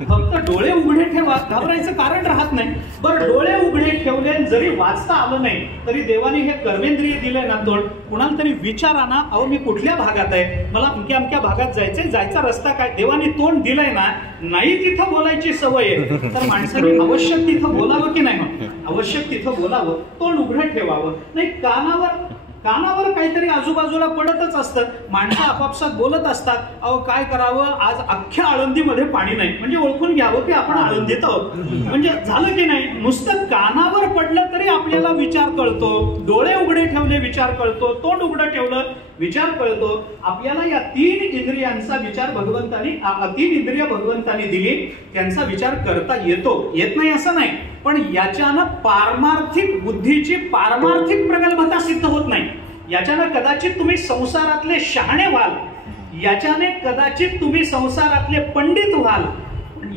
फक्त डोळे उघडे ठेवा, घाबरायचं कारण राहत नाही. बरं, डोळे उघडे ठेवले जरी वाचता आलं नाही तरी देवाने हे कर्मेंद्रिय दिले ना तोंड. कुणाला तरी विचारा ना, अहो मी कुठल्या भागात आहे, मला अमक्या अमक्या भागात जायचंय, जायचा रस्ता काय. देवाने तोंड दिलंय ना, नाही तिथं बोलायची सवय आहे तर माणसाने आवश्यक तिथं बोलावं की नाही. आवश्यक तिथं बोलावं, तोंड उघडं ठेवावं. नाही, कानावर काहीतरी आजूबाजूला पडतच असतं. माणसं आपापसात बोलत असतात, अहो काय करावं, आज अख्ख्या आळंदीमध्ये पाणी नाही, म्हणजे ओळखून घ्यावं की आपण आळंदीत आहोत. म्हणजे झालं की नाही. नुसतं कानावर पडलं तरी आपल्याला विचार कळतो. डोळे उघडे ठेवले विचार कळतो, तोंड उघडं ठेवलं विचार कळतो. आपल्याला या 3 इंद्रियांचा विचार भगवंतानी, 3 इंद्रिय भगवंतानी दिली, त्यांचा विचार करता येतो. येत नाही असं नाही, पण याच्यानं पारमार्थिक बुद्धीची पारमार्थिक प्रगल्भता सिद्ध होत नाही. याच्यानं कदाचित तुम्ही संसारातले शहाणे व्हाल, याच्याने कदाचित तुम्ही संसारातले पंडित व्हाल,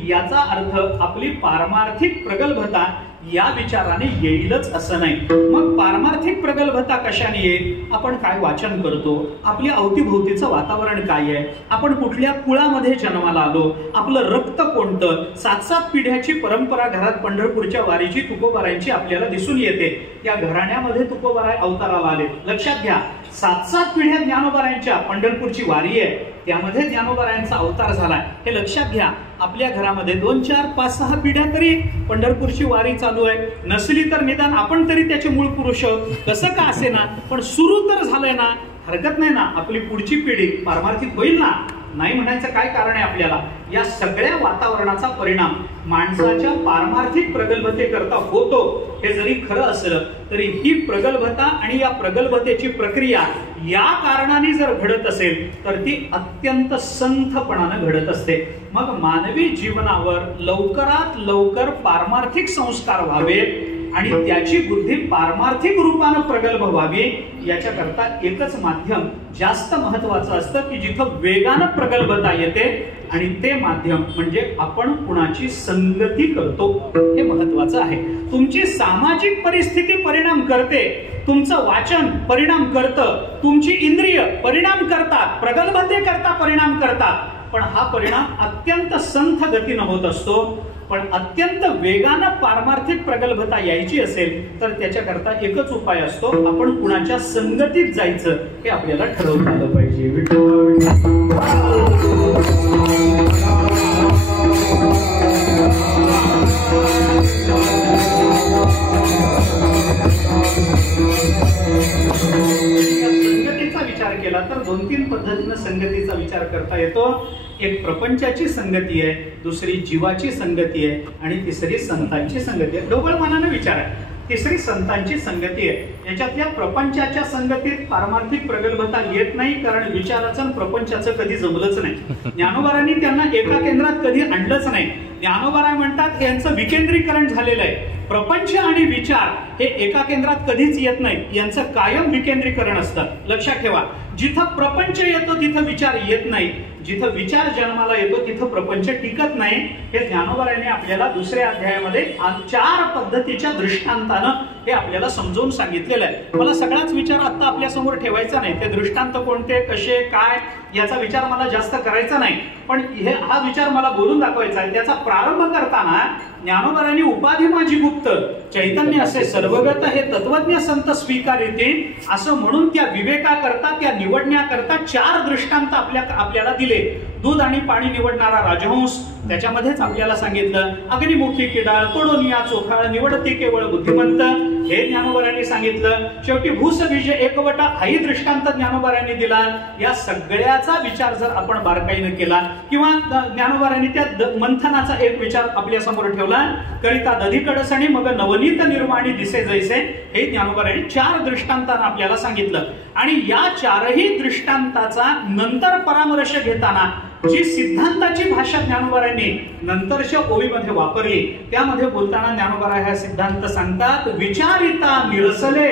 याचा अर्थ आपली पारमार्थिक प्रगल्भता या विचाराने येईलच असं नाही. मग पारमार्थिक प्रगल्भता कशाने येईल? आपण काय वाचन करतो, आपल्या अवतीभोवतीचं वातावरण काय आहे, आपण कुठल्या कुळामध्ये जन्माला आलो, आपलं रक्त कोणतं, 7-7 पिढ्याची परंपरा घरात पंढरपूरच्या वारीची तुकोबारायांची आपल्याला दिसून येते. या घराण्यामध्ये तुकोबाराय अवताराला आले. लक्षात घ्या, 7-7 पिढ्या ज्ञानोबारायांच्या पंढरपूरची वारी आहे, त्यामध्ये ज्ञानोबारायांचा अवतार झालाय. हे लक्षात घ्या. आपल्या घरामध्ये 2, 4, 5, 6 पिढ्या तरी पंढरपूरची वारी चालू आहे. नसली तर निदान आपण तरी त्याचे मूळ पुरुष कसं का असे ना, पण सुरू तर झालंय ना, हरकत नाही ना, आपली पुढची पिढी पारमार्थिक होईल ना. नाही म्हणायचं काय कारण आहे आपल्याला? या सगळ्या वातावरणाचा परिणाम माणसाच्या पारमार्थिक प्रगल्भतेकरता होतो. हे जरी खरं असलं तरी ही प्रगल्भता आणि या प्रगल्भतेची प्रक्रिया या कारणाने जर घडत असेल तर ती अत्यंत संथपणानं घडत असते. मग मानवी जीवनावर लवकरात लवकर पारमार्थिक संस्कार व्हावेत आणि त्याची बुद्धी पारमार्थिक रूपानं प्रगल्भ व्हावी, याच्याकरता एकच माध्यम जास्त महत्वाचं असतं की जिथं वेगानं प्रगल्भता येते, आणि ते माध्यम म्हणजे आपण कुणाची संगती करतो. हे महत्वाचं आहे. तुमची सामाजिक परिस्थिती परिणाम करते, तुमचं वाचन परिणाम करतं, तुमची इंद्रिय परिणाम करतात, प्रगल्भतेकरता परिणाम करतात. पण हा परिणाम अत्यंत संथ गतीनं होत असतो. पण अत्यंत वेगानं पारमार्थिक प्रगल्भता यायची असेल तर त्याच्याकरता एकच उपाय असतो, आपण कुणाच्या संगतीत जायचं हे आपल्याला ठरवता आलं पाहिजे. संगतीचा विचार केला तर 2-3 पद्धतीनं संगतीचा विचार करता येतो. एक प्रपंचाची संगती आहे, दुसरी जीवाची संगती आहे आणि तिसरी संतांची संगती आहे. ढोबळमानाने विचार आहे. तिसरी संतांची संगती आहे. याच्यातल्या प्रपंचाच्या संगतीत पारमार्थिक प्रगल्भता येत नाही, कारण विचाराचं आणि प्रपंचाचं कधी जमलंच नाही. ज्ञानोबारांनी त्यांना एका केंद्रात कधी आणलंच नाही. ज्ञानोबाराय म्हणतात यांचं विकेंद्रीकरण झालेलं आहे. प्रपंच आणि विचार हे एका केंद्रात कधीच येत नाही, यांचं कायम विकेंद्रीकरण असतं. लक्षात ठेवा, जिथं प्रपंच येतो तिथं विचार येत नाही, जिथं विचार जन्माला येतो तिथं प्रपंच टिकत नाही. हे ज्ञानोबारायांनी आपल्याला दुसऱ्या अध्यायामध्ये 4 पद्धतीच्या दृष्टांतानं हे आपल्याला समजावून सांगितलेलं आहे. मला सगळाच विचार आता आपल्या समोर ठेवायचा नाही. ते दृष्टांत कोणते, कसे, काय याचा विचार मला जास्त करायचा नाही, पण हा विचार मला बोलून दाखवायचा आहे. त्याचा प्रारंभ करताना ज्ञानोबारांनी उपाधी माझी गुप्त चैतन्य असे सर्वगत हे तत्वज्ञ संत स्वीकारिते असं म्हणून त्या विवेकाकरता, त्या निवडण्याकरता 4 दृष्टांत आपल्याला दिले. दूध आणि पाणी निवडणारा राजहंस, त्याच्यामध्येच आपल्याला सांगितलं अग्निमुखी किडाळ, तोडोनिया चोखाळ, निवडते केवळ बुद्धिमंत, हे ज्ञानोबारांनी सांगितलं. शेवटी भूस बीज एकवटा हाही दृष्टांत ज्ञानोबारांनी दिला. या सगळ्याचा विचार जर आपण बारकाईने केला किंवा ज्ञानोबारांनी त्या मंथनाचा एक विचार आपल्या समोर ठेवला, करिता दधी कडसणी मग नवनीत निर्वाणी दिसे जैसे, हे ज्ञानोबारांनी 4 दृष्टांतानं आपल्याला सांगितलं. आणि या 4ही दृष्टांताचा नंतर परामर्श घेताना जी सिद्धांताची भाषा ज्ञानोबारांनी नंतरच्या ओळीमध्ये वापरली, त्यामध्ये बोलताना ज्ञानोबाराय हा सिद्धांत सांगतात, विचारिता निरसले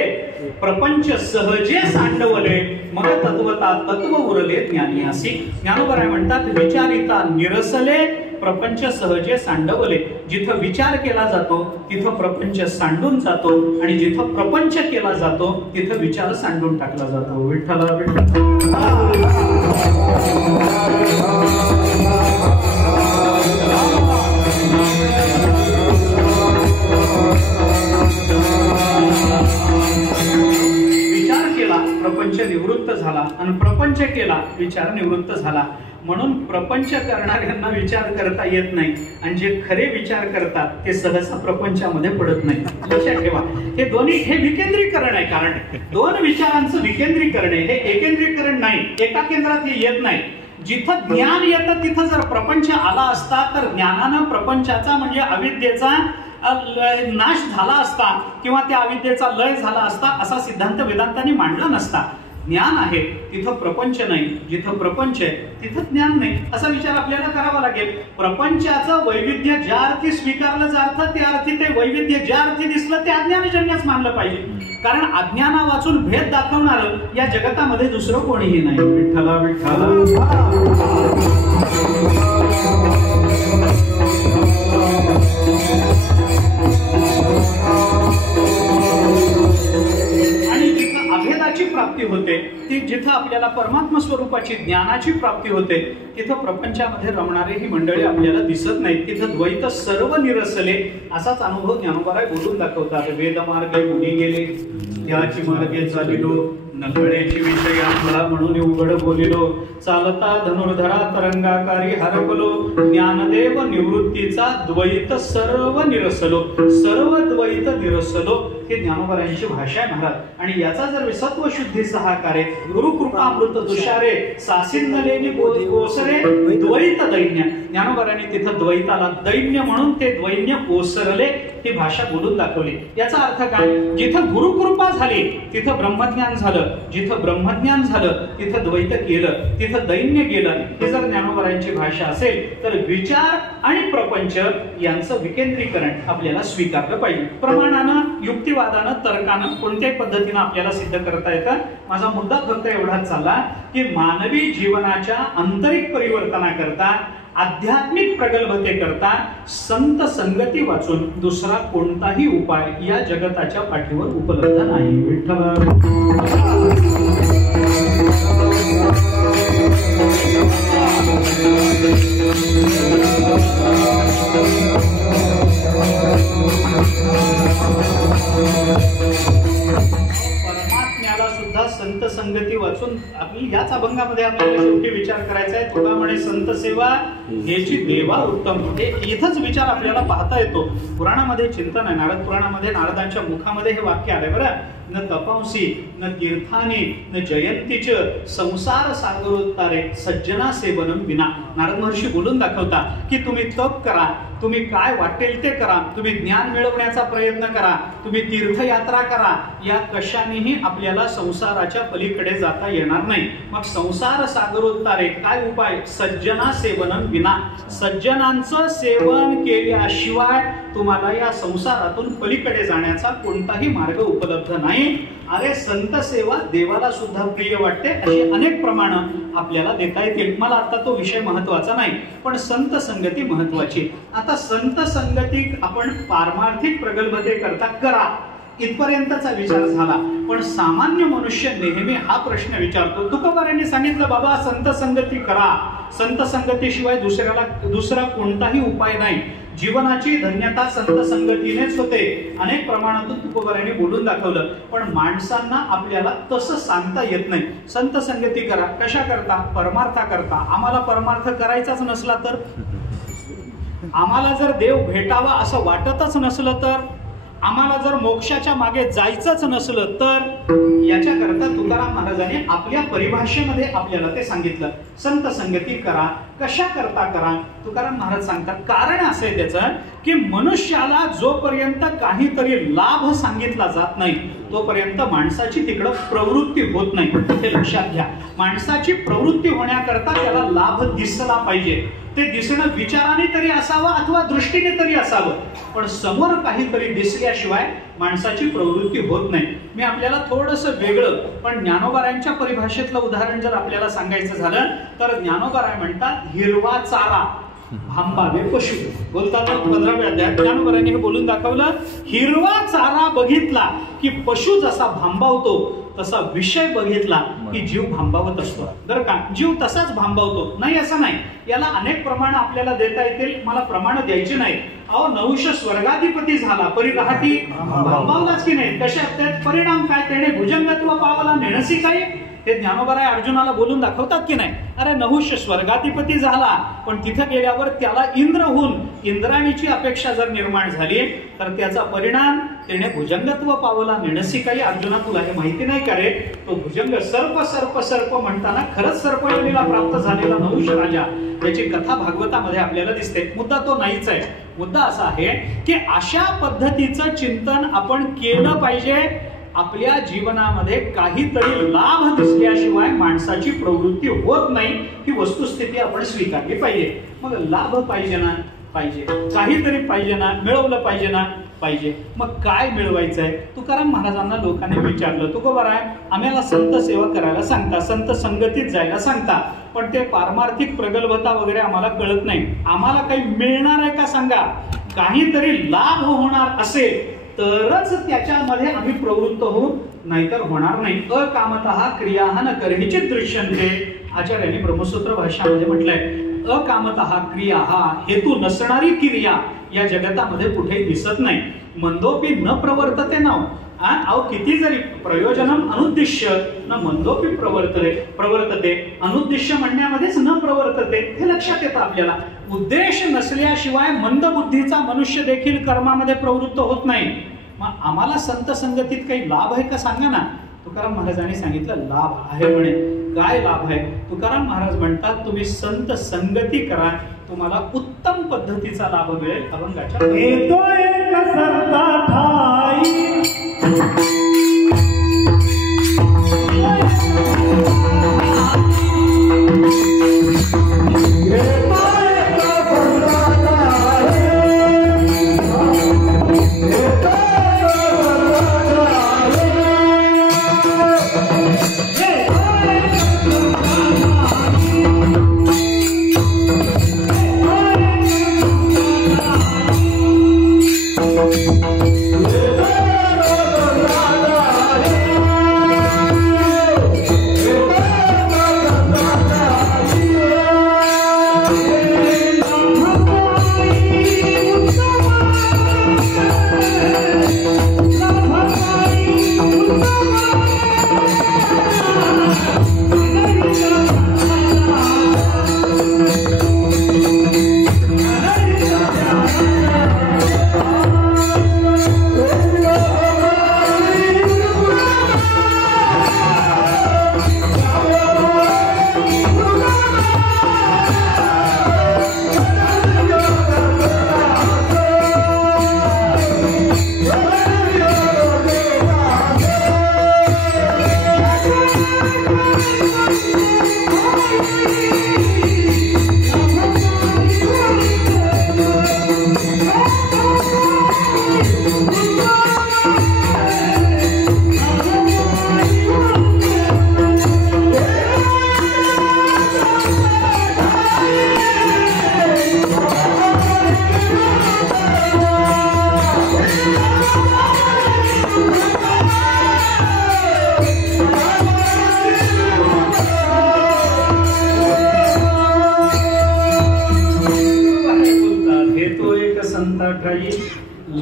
प्रपंच सहजे सांडवले मग तत्वता तत्व उरले ज्ञानियासी. ज्ञानोबाराय म्हणतात विचारिता निरसले प्रपंच सहजे सांडवले. जिथं विचार केला जातो तिथं प्रपंच सांडून जातो, आणि जिथं प्रपंच केला जातो तिथं विचार सांडून टाकला जातो. विठ्ठला विचार केला प्रपंच निवृत्त झाला, आणि प्रपंच केला विचार निवृत्त झाला. म्हणून प्रपंच करणाऱ्यांना विचार करता येत नाही, आणि जे खरे विचार करतात ते सहसा प्रपंचामध्ये पडत नाही. लक्षात ठेवा, हे दोन्ही हे विकेंद्रीकरण आहे. कारण 2 विचारांचं विकेंद्रीकरण आहे, हे एकेंद्रीकरण नाही. एका केंद्रात हे येत नाही. जिथं ज्ञान येतं तिथं जर प्रपंच आला असता तर ज्ञानानं प्रपंचाचा म्हणजे अविद्येचा नाश झाला असता किंवा त्या अविद्येचा लय झाला असता असा सिद्धांत वेदांतांनी मांडला नसता. ज्ञान आहे तिथं प्रपंच नाही, जिथं प्रपंच आहे तिथं ज्ञान नाही, असा विचार आपल्याला करावा लागेल. प्रपंचाचं वैविध्य ज्या अर्थी स्वीकारलं जातं त्या अर्थी ते वैविध्य ज्या अर्थी दिसलं ते अज्ञानजन्यच मानलं पाहिजे. कारण अज्ञाना वाचून भेद दाखवणारं या जगतामध्ये दुसरं कोणीही नाही. विठ्ठला विठ्ठला. वेदाची प्राप्ती होते, ती जिथं आपल्याला परमात्मा स्वरूपाची ज्ञानाची प्राप्ती होते, तिथं प्रपंचामध्ये रमणारे ही मंडळी आपल्याला दिसत नाहीत. तिथं द्वैत सर्व निरसले असाच अनुभव ज्ञानोबा बोलून दाखवतात. वेदमार्गे मुनी गेले, त्याची मार्गे चालिलो, नकळेची विषय आम्हाला म्हणून उघड बोलिलो, चालता धनुर्धरा तरंगाकारी हरपलो, ज्ञानदेव निवृत्तीचा द्वैत सर्व निरसलो, सर्व द्वैत निरसलो. हे ज्ञानोबारांची भाषा आहे महाराज. आणि याचा जर सत्वशुद्धीचा हा कार्य गुरुकृपामृत तुषारे सासिंधलेली ओसरे द्वैत दैन्य. ज्ञानोबारांनी तिथं द्वैताला दैन्य म्हणून ते द्वैन्य ओसरले ही भाषा बोलून दाखवली. याचा अर्थ काय? जिथं गुरुकृपा झाली तिथं ब्रह्मज्ञान झालं, जिथं ब्रह्मज्ञान झालं तिथं द्वैत केलं, तिथं दैन्य गेलं. हे जर ज्ञानोबारांची भाषा असेल तर विचार आणि प्रपंच यांचं विकेंद्रीकरण आपल्याला स्वीकारलं पाहिजे. प्रमाणानं, युक्तिवादानं, तर्कानं कोणत्याही पद्धतीनं आपल्याला सिद्ध करता येतं. माझा मुद्दा फक्त एवढाच चालला की मानवी जीवनाच्या आंतरिक परिवर्तनाकरता, आध्यात्मिक प्रगल्भते करता संत संगती वाचून दुसरा कोणताही उपाय या जगताच्या पाठीवर उपलब्ध नाही. विठ्ठल परमात्म्याला सुद्धा संत संगती वाचून आपली याच अभंगामध्ये आपल्याला शेवटी विचार करायचा आहे. तुला म्हणे संत सेवा हेची देवा उत्तम. हे इथंच विचार आपल्याला पाहता येतो. पुराणामध्ये चिंतन आहे. नारद पुराणामध्ये नारदांच्या मुखामध्ये हे वाक्य आलंय बरं. न तपांसी न तीर्थानी न जयंतीच संसार सागरोत्तारे सज्जना सेवनम विना. नारद महर्षी बोलून दाखवता की तुम्ही तप करा, तुम्ही काय वाटेल ते करा, तुम्ही ज्ञान मिळवण्याचा प्रयत्न करा, तुम्ही तीर्थयात्रा करा, या कशानेही आपल्याला संसाराच्या पलीकडे जाता येणार नाही. मग संसार सागरोत्तारे काय उपाय? सज्जना सेवनम विना. सज्जनांचं सेवन केल्याशिवाय तुम्हाला या संसारातून पलीकडे जाण्याचा कोणताही मार्ग उपलब्ध नाही. अरे संत सेवा देवाला सुद्धा प्रिय वाटते अशी अनेक प्रमाण आपल्याला देता येतील. मला आता तो विषय महत्वाचा नाही, पण संत संगती महत्वाची. आता संत संगती आपण पारमार्थिक प्रगल्भते करता करा इथपर्यंतचा विचार झाला. पण सामान्य मनुष्य नेहमी हा प्रश्न विचारतो. तुकोबारांनी सांगितलं बाबा संत संगती करा, संत संगतीशिवाय दुसरा कोणताही उपाय नाही. जीवनाची धन्यता संत संगतीनेच होते. अनेक प्रमाणातून तुकोबारांनी बोलून दाखवलं. पण माणसांना आपल्याला तसं सांगता येत नाही. संत संगती करा कशा करता? परमार्था करता. आम्हाला परमार्थ करायचाच नसला तर, आम्हाला जर देव भेटावा असं वाटतच नसलं तर, आम्हाला जर मोक्षाच्या मागे जायचंच नसलं तर, याच्याकरता तुकाराम महाराजांनी आपल्या परिभाषेमध्ये आपल्याला ते सांगितलं. संत संगती करा. कशा करता करा? तुकाराम महाराज सांगतात कारण असं आहे त्याचं की मनुष्याला जोपर्यंत काहीतरी लाभ सांगितला जात नाही तोपर्यंत माणसाची तिकडं प्रवृत्ती होत नाही. ते लक्षात घ्या. माणसाची प्रवृत्ती होण्याकरता त्याला लाभ दिसला पाहिजे. ते दिसणं विचाराने तरी असावं अथवा दृष्टीने तरी असावं, पण समोर काहीतरी दिसल्याशिवाय माणसाची प्रवृत्ती होत नाही. मी आपल्याला थोडंसं वेगळं पण ज्ञानोबारायांच्या परिभाषेतलं उदाहरण जर आपल्याला सांगायचं झालं तर ज्ञानोबाराय म्हणतात हिरवा चारा भांबावे पशु. बोलतात 15व्या अध्यायात ज्ञानोबारायांनी हे बोलून दाखवलं. हिरवा चारा बघितला की पशु जसा भांबावतो तसा विषय बघितला की जीव भांबावत असतो. बरं का? जीव तसाच भांबावतो नाही असं नाही. याला अनेक प्रमाण आपल्याला देता येतील. मला प्रमाण द्यायची नाही. अहो नहुष स्वर्गाधिपती झाला परिराहती भांबावलाच की नाही. कशा परिणाम काय? त्याने भुजंगत्व पावला नेणसी काय? हे ज्ञानोबाराय अर्जुनाला बोलून दाखवतात की नाही. अरे नहुष स्वर्गाधिपती झाला पण तिथे गेल्यावर त्याला इंद्र होऊन इंद्राणीची अपेक्षा जर निर्माण झाली तर त्याचा परिणाम त्याने भुजंगत्व पावला नेणसी काही. अर्जुना तुला हे माहिती नाही का रे? तो भुजंग सर्प सर्प सर्प म्हणताना खरंच सर्पयोनीला प्राप्त झालेला नहुष राजा याची कथा भागवतामध्ये आपल्याला दिसते. मुद्दा तो नाहीच आहे. मुद्दा असा आहे की अशा पद्धतीचं चिंतन आपण केलं पाहिजे. आपल्या जीवनामध्ये काहीतरी लाभ दिसल्याशिवाय माणसाची प्रवृत्ती होत नाही ही वस्तुस्थिती आपण स्वीकारली पाहिजे. मग लाभ पाहिजे ना पाहिजे, काहीतरी पाहिजे ना, मिळवलं पाहिजे ना पाहिजे. मग काय मिळवायचंय? तुकाराम महाराजांना लोकांनी विचारलं तुकोबाराय आम्हाला संत सेवा करायला सांगता, संत संगतीत जायला सांगता, पण ते पारमार्थिक प्रगल्भता वगैरे आम्हाला कळत नाही. आम्हाला काही मिळणार आहे का सांगा? काहीतरी लाभ होणार असेल तरच त्याच्यामध्ये आम्ही प्रवृत्त होऊ, नाहीतर होणार नाही. अकामतः क्रियाः न करणीचित दृश्यन्ते. आचार्यांनी ब्रह्मसूत्र भाष्यामध्ये म्हटलंय अकामतः क्रियाः, हेतू नसणारी क्रिया या जगतामध्ये कुठे दिसत नाही. मंदोपी न प्रवर्तते नाव. अहो किती जरी प्रयोजनम अनुद्दिश्य न मंदोपी प्रवर्तते, अनुद्दिश्य म्हणण्यामध्येच न प्रवर्तते हे लक्षात येतं आपल्याला. उद्देश नसल्याशिवाय मंद बुद्धीचा मनुष्य देखील कर्मामध्ये प्रवृत्त होत नाही. मग आम्हाला संत संगतीत काही लाभ आहे का सांगा ना. तुकाराम महाराजांनी सांगितलं लाभ आहे म्हणे. काय लाभ आहे? तुकाराम महाराज म्हणतात तुम्ही संत संगती करा, तुम्हाला उत्तम पद्धतीचा लाभ मिळेल. अभंगाच्या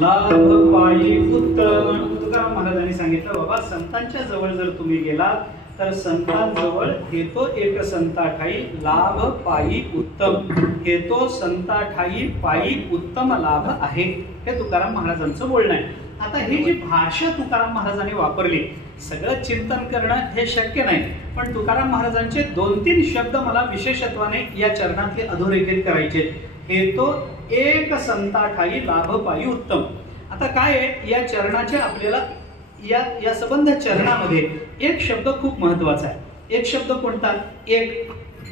लाभ पायी उत्तम. तुकाराम महाराजांनी सांगितलं बाबा संतांच्या जवळ जर तुम्ही गेलात तर संतांजवळ हेतो एक संता ठाई लाभ पायी उत्तम. हेतो संता ठाई पायी उत्तम लाभ आहे. हे तुकाराम महाराजांचं बोलणं आहे. आता ही जी भाषा तुकाराम महाराजांनी वापरली, सगळं चिंतन करणं हे शक्य नाही, पण तुकाराम महाराजांचे 2-3 शब्द मला विशेषत्वाने या चरणातले अधोरेखित करायचे. हेतो एक संता ठाई लाभ पायी उत्तम. आता काय आहे या चरणाचे आपल्याला या संबंध चरणामध्ये एक शब्द खूप महत्वाचा आहे. एक शब्द कोणता? एक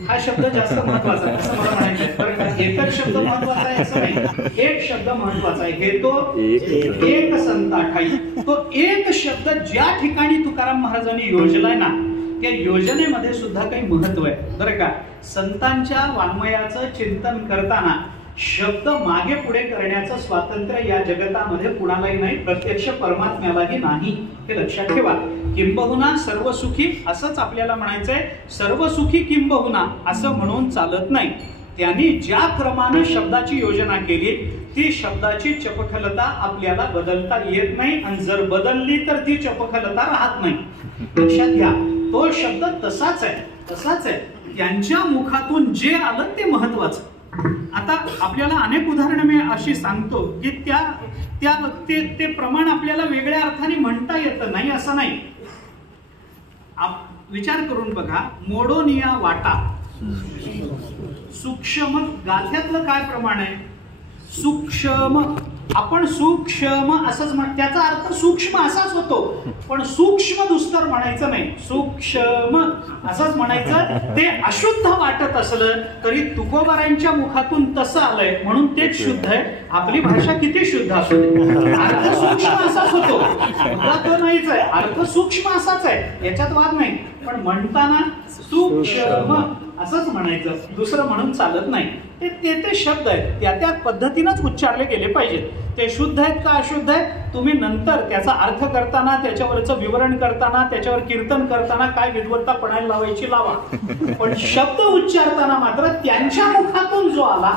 हा शब्द जास्त महत्वाचा आहे असं मला म्हणायचं. एकच शब्द महत्वाचा आहे असं नाही, एक शब्द महत्वाचा आहे. हेतो एक संता ठाई. तो एक शब्द ज्या ठिकाणी तुकाराम महाराजांनी योजलाय ना त्या योजनेमध्ये सुद्धा काही महत्व आहे बरं का. संतांच्या वाङ्मयाचं चिंतन करताना शब्द मागे पुढे करण्याचं स्वातंत्र्य या जगतामध्ये कुणालाही नाही, प्रत्यक्ष परमात्म्यालाही नाही, हे लक्षात ठेवा. किंबहुना सर्व सुखी असंच आपल्याला म्हणायचंय. सर्व सुखी किंबहुना असं म्हणून चालत नाही. त्यांनी ज्या क्रमाने शब्दाची योजना केली ती शब्दाची चपखलता आपल्याला बदलता येत नाही, आणि जर बदलली तर ती चपखलता राहत नाही. लक्षात घ्या, तो शब्द तसाच आहे. त्यांच्या मुखातून जे आलं ते महत्वाचं. आता आपल्याला अनेक उदाहरणं मी अशी सांगतो की ते प्रमाण आपल्याला वेगळ्या अर्थाने म्हणता येतं नाही असं नाही. विचार करून बघा, मोडोनिया वाटा सूक्ष्म गाथ्यातलं काय प्रमाण आहे? सूक्ष्म. आपण सूक्ष्म असंच त्याचा अर्थ सूक्ष्म असाच होतो, पण सूक्ष्म दुस्तर म्हणायचं नाही, सूक्ष्म असंच म्हणायचं. ते अशुद्ध वाटत असलं तरी तुकोबारांच्या मुखातून तसं आलंय म्हणून तेच शुद्ध आहे. आपली भाषा किती शुद्ध असू दे, अर्थ सूक्ष्म असाच होतो, तो नाहीच आहे, अर्थ सूक्ष्म असाच आहे, याच्यात वाद नाही. पण म्हणताना सूक्ष्म असंच म्हणायचं, दुसरं म्हणून चालत नाही. ते शब्द आहेत त्या पद्धतीनंच उच्चारले गेले पाहिजेत. ते शुद्ध आहेत का अशुद्ध आहेत तुम्ही नंतर त्याचा अर्थ करताना, त्याच्यावरचं विवरण करताना, त्याच्यावर कीर्तन करताना काय विद्वत्ता पणाला लावायची लावा, पण शब्द उच्चारताना मात्र त्यांच्या मुखातून जो आला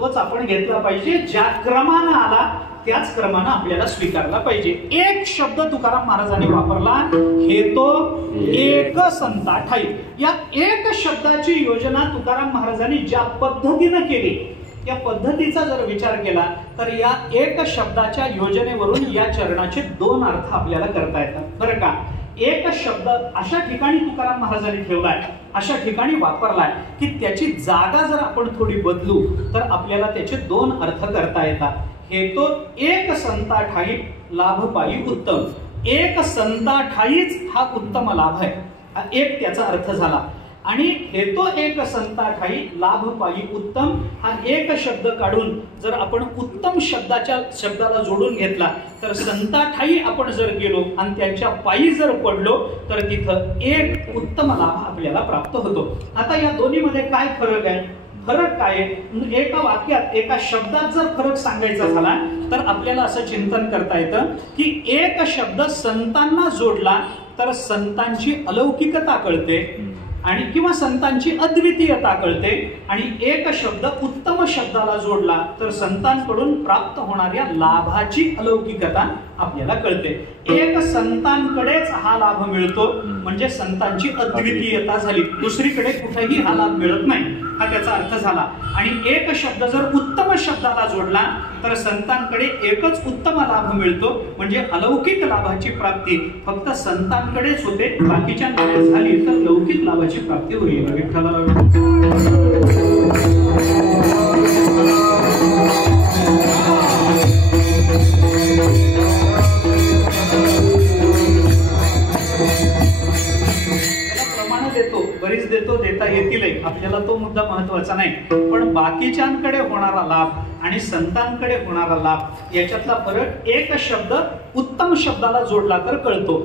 तोच आपण घेतला पाहिजे. ज्या क्रमानं आला त्याच क्रमानं आपल्याला स्वीकारला पाहिजे. एक शब्द तुकाराम महाराजांनी वापरला, हे तो एक संता ठाई. या एक शब्दाची योजना तुकाराम महाराजांनी ज्या पद्धतीनं केली, या पद्धतीचा जर विचार केला तर या एक शब्दाच्या योजनेवरून या चरणाचे दोन अर्थ आपल्याला करता येतात. बरं का, एक शब्द अशा ठिकाणी तुकाराम महाराजांनी ठेवलाय, अशा ठिकाणी वापरलाय की त्याची जागा जर आपण थोडी बदलू तर आपल्याला त्याचे दोन अर्थ करता येतात. हे तो एक संता ठाई लाभ पायी उत्तम. एक संता ठाईच हा उत्तम लाभ आहे, हा एक त्याचा अर्थ झाला. आणि हे तो एक संता ठाई लाभ पायी उत्तम हा एक शब्द काढून जर आपण उत्तम शब्दाला जोडून घेतला तर संता ठाई आपण जर गेलो आणि त्यांच्या पायी जर पडलो तर तिथं एक उत्तम लाभ आपल्याला प्राप्त होतो. आता या दोन्हीमध्ये काय फरक आहे? फरक काय आहे? एका वाक्यात, एका शब्दात जर फरक सांगायचा झाला तर आपल्याला असं चिंतन करता येतं की एक शब्द संतांना जोडला तर संतांची अलौकिकता कळते आणि किंवा संतांची अद्वितीयता कळते, आणि एक शब्द उत्तम शब्दाला जोडला तर संतांकडून प्राप्त होणाऱ्या लाभाची अलौकिकता आपल्याला कळते. एक संतांकडेच हा लाभ मिळतो म्हणजे संतांची अद्वितीयता झाली, दुसरीकडे कुठेही हा लाभ मिळत नाही, हा त्याचा अर्थ झाला. आणि एक शब्द जर उत्तम शब्दाला जोडला तर संतांकडे एकच उत्तम लाभ मिळतो म्हणजे अलौकिक लाभाची प्राप्ती फक्त संतांकडेच होते, बाकीच्यांकडे झाली तर लौकिक लाभाची प्राप्ती होईल. बरीच देतो, देता येतीलही, आपल्याला तो मुद्दा महत्वाचा नाही, पण बाकीच्यांकडे होणारा लाभ आणि संतांकडे होणारा लाभ याच्यातला फरक एक शब्द उत्तम शब्दाला जोडला तर कळतो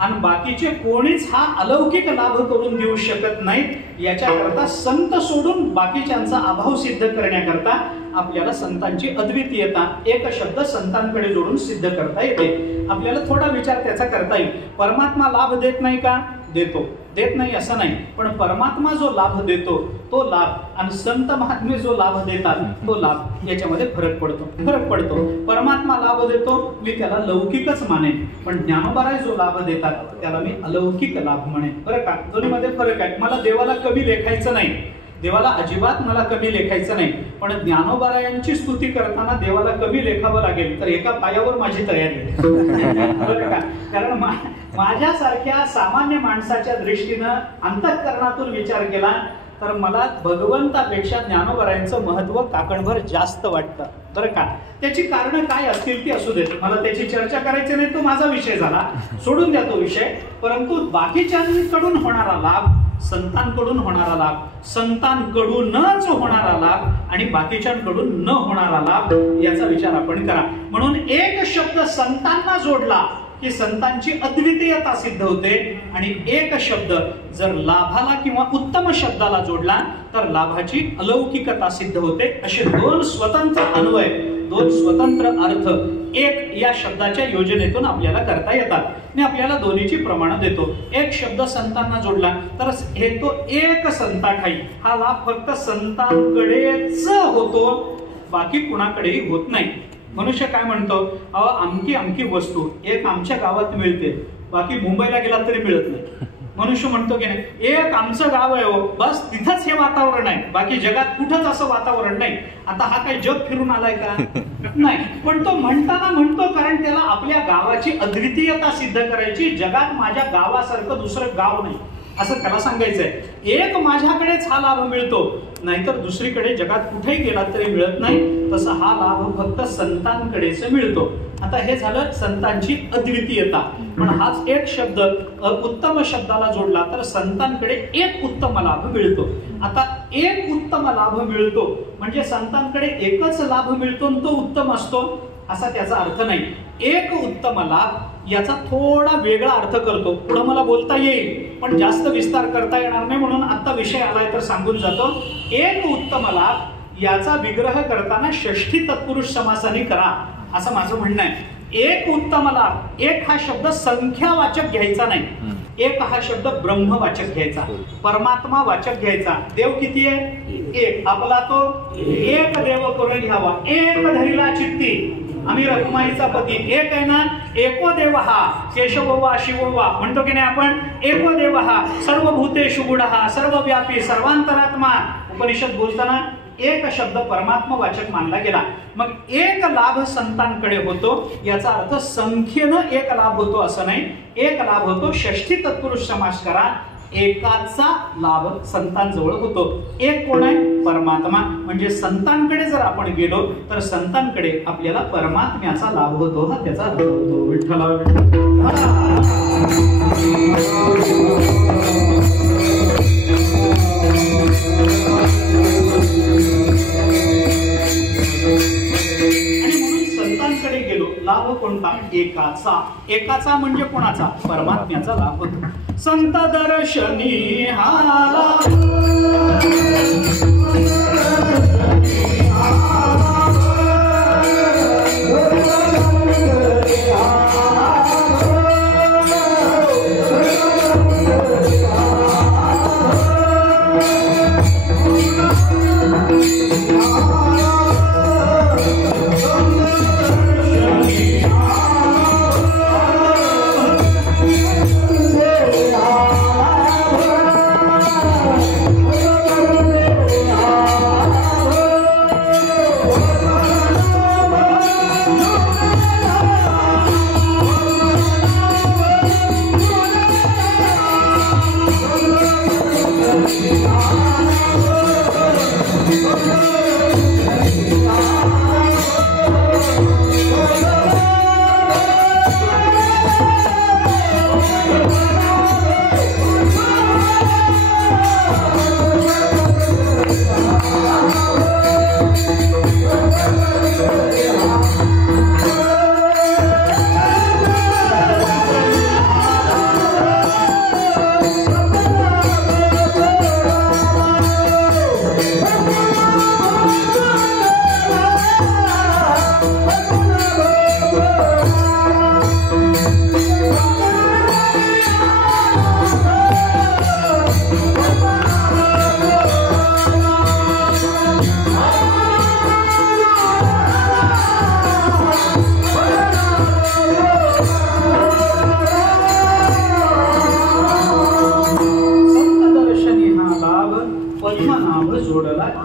आणि बाकीचे कोणीच हा अलौकिक लाभ करून देऊ शकत नाहीत. याच्याकरता संत सोडून बाकीच्यांचा अभाव सिद्ध करण्याकरता आपल्याला संतांची अद्वितीयता एक शब्द संतांकडे जोडून सिद्ध करता येते. आपल्याला थोडा विचार त्याचा करता येईल. परमात्मा लाभ देत नाही का? देतो. देत नाही असं नाही, पण परमात्मा जो लाभ देतो तो लाभ आणि संत महात्मे जो लाभ देतात तो लाभ याच्यामध्ये फरक पडतो. परमात्मा लाभ देतो मी त्याला लौकिकच मानेन, पण ज्ञानोबाराय जो लाभ देतात त्याला मी अलौकिक लाभ म्हणेन. बरं का, दोन्हीमध्ये फरक आहे. मला देवाला कमी लेखायचं नाही, देवाला अजिबात मला कमी लेखायचं नाही, पण ज्ञानोबारायांची स्तुती करताना देवाला कमी लेखावं लागेल तर एका पायावर माझी तयारी आहे. बरं का, कारण माझ्यासारख्या सामान्य माणसाच्या दृष्टीनं अंतःकरणातून विचार केला तर मला भगवंतापेक्षा ज्ञानोबारायांचं महत्व काकणभर जास्त वाटतं. बरं का, त्याची कारण काय असतील ती असू देत, मला त्याची चर्चा करायची नाही, तो माझा विषय झाला, सोडून द्या तो विषय. परंतु बाकीच्यांकडून होणारा लाभ, संतांकडून होणारा लाभ, संतांकडूनच होणारा लाभ आणि बाकीच्यांकडून न होणारा लाभ याचा विचार आपण करा. म्हणून एक शब्द संतांना जोडला की संतांची अद्वितीयता सिद्ध होते आणि एक शब्द जर लाभाला किंवा उत्तम शब्दाला जोडला तर लाभाची अलौकिकता सिद्ध होते. असे दोन स्वतंत्र अन्वय, दोन स्वतंत्र अर्थ एक या शब्दाच्या योजनेतून आपल्याला करता येतात. मी आपल्याला दोन्हीची प्रमाण देतो. एक शब्द संतांना जोडला तर हे तो एक संता ठाई हा लाभ फक्त संतांकडेच होतो, बाकी कुणाकडेही होत नाही. मनुष्य काय म्हणतो, अहो अमकी अमकी वस्तू एक आमच्या गावात मिळते, बाकी मुंबईला गेला तरी मिळत नाही. मनुष्य म्हणतो की नाही, एक आमचं गाव आहे हो, बस तिथंच हे वातावरण आहे, बाकी जगात कुठंच असं वातावरण नाही. आता हा काही जग फिरून आलाय का? नाही, पण तो म्हणताना म्हणतो कारण त्याला आपल्या गावाची अद्वितीयता सिद्ध करायची. जगात माझ्या गावासारखं दुसरं गाव नाही असं त्याला सांगायचंय. एक माझ्याकडेच हा लाभ मिळतो, नाहीतर दुसरीकडे जगात कुठेही गेला तरी मिळत नाही. तसा हा लाभ फक्त संतांकडेच मिळतो. आता हे झालं संतांची अद्वितीयता. पण हाच एक शब्द उत्तम शब्दाला जोडला तर संतांकडे एक उत्तम लाभ मिळतो. आता एक उत्तम लाभ मिळतो म्हणजे संतांकडे एकच लाभ मिळतो आणि तो उत्तम असतो असा त्याचा अर्थ नाही. एक उत्तम लाभ याचा थोडा वेगळा अर्थ करतो, पुढे मला बोलता येईल पण जास्त विस्तार करता येणार नाही, म्हणून आता विषय आलाय तर सांगून जातो. एक उत्तम लाभ याचा विग्रह करताना षष्ठी तत्पुरुष समासाने करा असं माझं म्हणणं आहे. एक उत्तम लाभ, एक हा शब्द संख्यावाचक घ्यायचा नाही, एक हा शब्द ब्रह्मवाचक घ्यायचा, परमात्मा वाचक घ्यायचा. देव किती आहे? एक. आपला तो एक देव करून घ्यावा. एक धरिला चित्ती, आम्ही रखुमाईचा पती. एक आहे ना, एको देव हा केशवोवा शिवोवा म्हणतो की नाही आपण. एको देव हा सर्वभूतेषु गुणः सर्वव्यापी सर्वांतरात्मा. उपनिषद बोलताना एक शब्द परमात्मा वाचक मानला गेला. मग एक लाभ संतांकडे होतो, याचा अर्थ संख्येनं एक लाभ होतो असं नाही. एक लाभ होतो, षष्ठी तत्पुरुष समास करा, एकाचा लाभ संतांजवळ होतो. एक कोण आहे? परमात्मा. म्हणजे संतांकडे जर आपण गेलो तर संतांकडे आपल्याला परमात्म्याचा लाभ होतो, हा त्याचा अर्थ होतो. विठ्ठला संतांकडे गेलो, लाभ कोणता? एकाचा. एकाचा म्हणजे कोणाचा? परमात्म्याचा लाभ होतो. संत दर्शनी हा लाभ,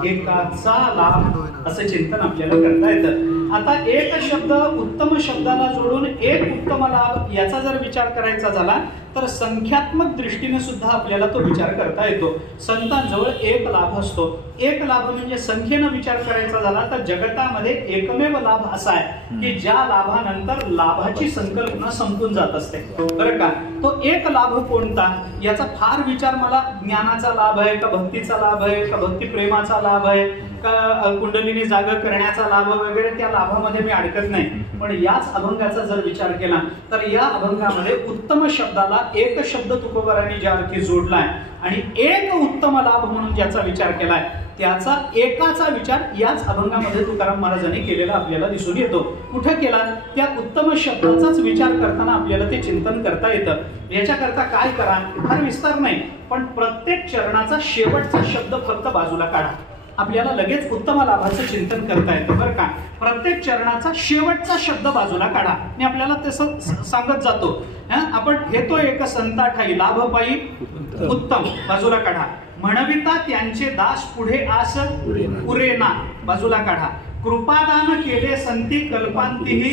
एकाचा लाभ असं चिंतन आपल्याला करता येतं. आता एक शब्द उत्तम शब्दाला जोडून एक उत्तम लाभ याचा जर विचार करायचा झाला तर संख्यात्मक दृष्टीने सुद्धा आपल्याला तो विचार करता येतो. संतांजवळ एक लाभ असतो. एक लाभ म्हणजे संख्येनं विचार करायचा झाला तर जगतामध्ये एकमेव लाभ असा आहे की ज्या लाभानंतर लाभाची संकल्पना संपून जात असते, बरं का. तो एक लाभ कोणता याचा फार विचार मला ज्ञानाचा लाभ आहे का, भक्तीचा लाभ आहे का, भक्ती प्रेमाचा लाभ आहे का, कुंडलिनी जाग करण्याचा लाभ वगैरे, त्या लाभामध्ये मी अडकत नाही. पण याच अभंगाचा जर विचार केला तर या अभंगामध्ये उत्तम शब्दाला एक शब्द तुकोबारांनी ज्या अर्थी जोडलाय आणि एक उत्तम लाभ म्हणून ज्याचा विचार केलाय त्याचा एकाचा विचार याच अभंगामध्ये तुकाराम महाराजांनी केलेला आपल्याला दिसून येतो. कुठे केला? त्या उत्तम शब्दाचाच विचार करताना आपल्याला ते चिंतन करता येतं. याच्याकरता काय करा, फार विस्तार नाही, पण प्रत्येक चरणाचा शेवटचा शब्द फक्त बाजूला काढा, आपल्याला लगेच उत्तम लाभाचं चिंतन करता येतं, बरं का. प्रत्येक चरणाचा शेवटचा शब्द बाजूला काढा आणि आपल्याला तसं सांगत जातो. आपण घेतो एक संता ठाई लाभ पायी उत्तम बाजूला काढा. म्हणविता त्यांचे दास पुढे आस उरेना बाजूला काढा. कृपादान केले संती कल्पांतीही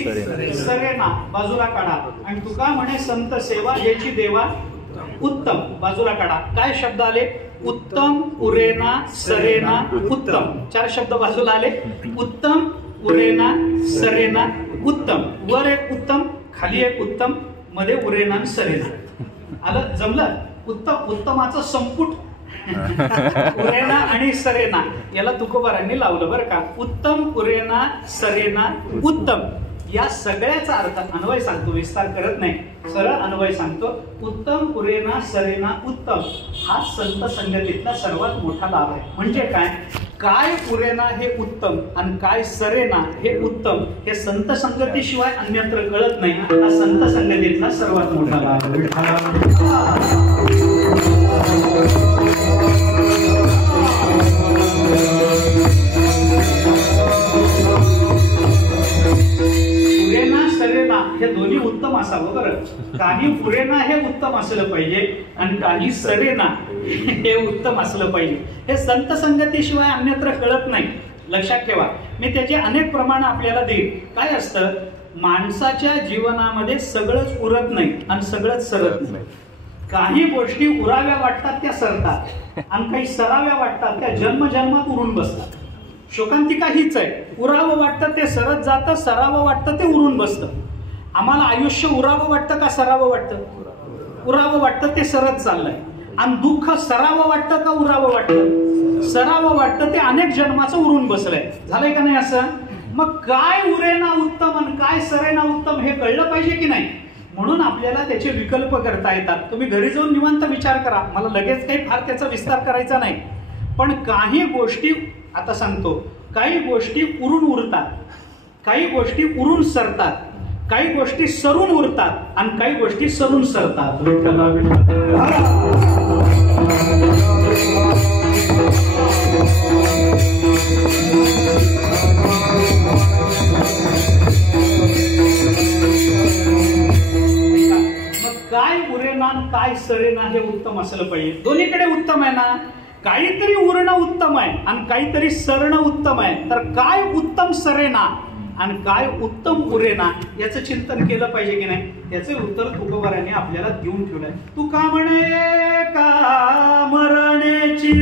सरेना बाजूला काढा. आणि तुका म्हणे संत सेवा याची देवा उत्तम बाजूला काढा. काय शब्द आले? उत्तम, उरेना, सरेना, उत्तम. 4 शब्द बाजूला आले. उत्तम, उरेना, सरेना, उत्तम. वर एक उत्तम, खाली एक उत्तम, मध्ये उरेना सरेना. आलं? जमलं? उत्तम, उत्तमाचं संपुट उरेना आणि सरेना याला तुकोबारांनी लावलं, बरं का. उत्तम, उरेना, सरेना, उत्तम या सगळ्याचा अर्थ अन्वय सांगतो, विस्तार करत नाही, सरळ अन्वय सांगतो. उत्तम, उरेना, सरेना, उत्तम हा संत संगतीतला सर्वात मोठा लाभ आहे. म्हणजे काय? काय उरेना हे उत्तम आणि काय सरेना हे उत्तम हे संत संगतीशिवाय अन्यत्र कळत नाही. हा संत संगतीतला सर्वात मोठा भाग. पुरेना सरेना हे दोन्ही उत्तम असावं बरं. काही पुरेना हे उत्तम असलं पाहिजे आणि काही सरेना हे उत्तम असलं पाहिजे. हे संत संगतीशिवाय अन्यत्र कळत नाही. लक्षात ठेवा. मी त्याचे अनेक प्रमाण आपल्याला देईल. काय असतं, माणसाच्या जीवनामध्ये सगळंच उरत नाही आणि सगळंच सरत नाही. काही गोष्टी उराव्या वाटतात त्या सरतात आणि काही सराव्या वाटतात त्या जन्मजन्मात उरून बसतात. शोकांतिका हीच आहे. उरावं वाटतं ते सरत जातं, सरावं वाटतं ते उरून बसतं. आम्हाला आयुष्य उरावं वाटतं का सरावं वाटतं? उरावं वाटतं ते सरत चाललंय. आणि दुःख सरावं वाटतं का उरावं वाटतं? सरावं वाटतं ते अनेक जन्माचं उरून बसलंय. झालंय का नाही असं? मग काय उरेना उत्तम आणि काय सरेना उत्तम हे कळलं पाहिजे की नाही. म्हणून आपल्याला त्याचे विकल्प करता येतात. तुम्ही घरी जाऊन निवांत विचार करा. मला लगेच काही फार त्याचा विस्तार करायचा नाही. पण काही गोष्टी आता सांगतो, काही गोष्टी उरून उरतात, काही गोष्टी उरून सरतात, काही गोष्टी सरून उरतात आणि काही गोष्टी सरून सरतात. मग काय उरेना काय सरेना हे उत्तम असलं पाहिजे. दोन्हीकडे उत्तम आहे ना. काहीतरी उरणं उत्तम आहे आणि काहीतरी सरणं उत्तम आहे. तर काय उत्तम सरेना आणि काय उत्तम उरेना याचं चिंतन केलं पाहिजे की नाही. याचे उत्तर तुकोबाराने आपल्याला देऊन ठेवलंय. तू का म्हणे का मरणेची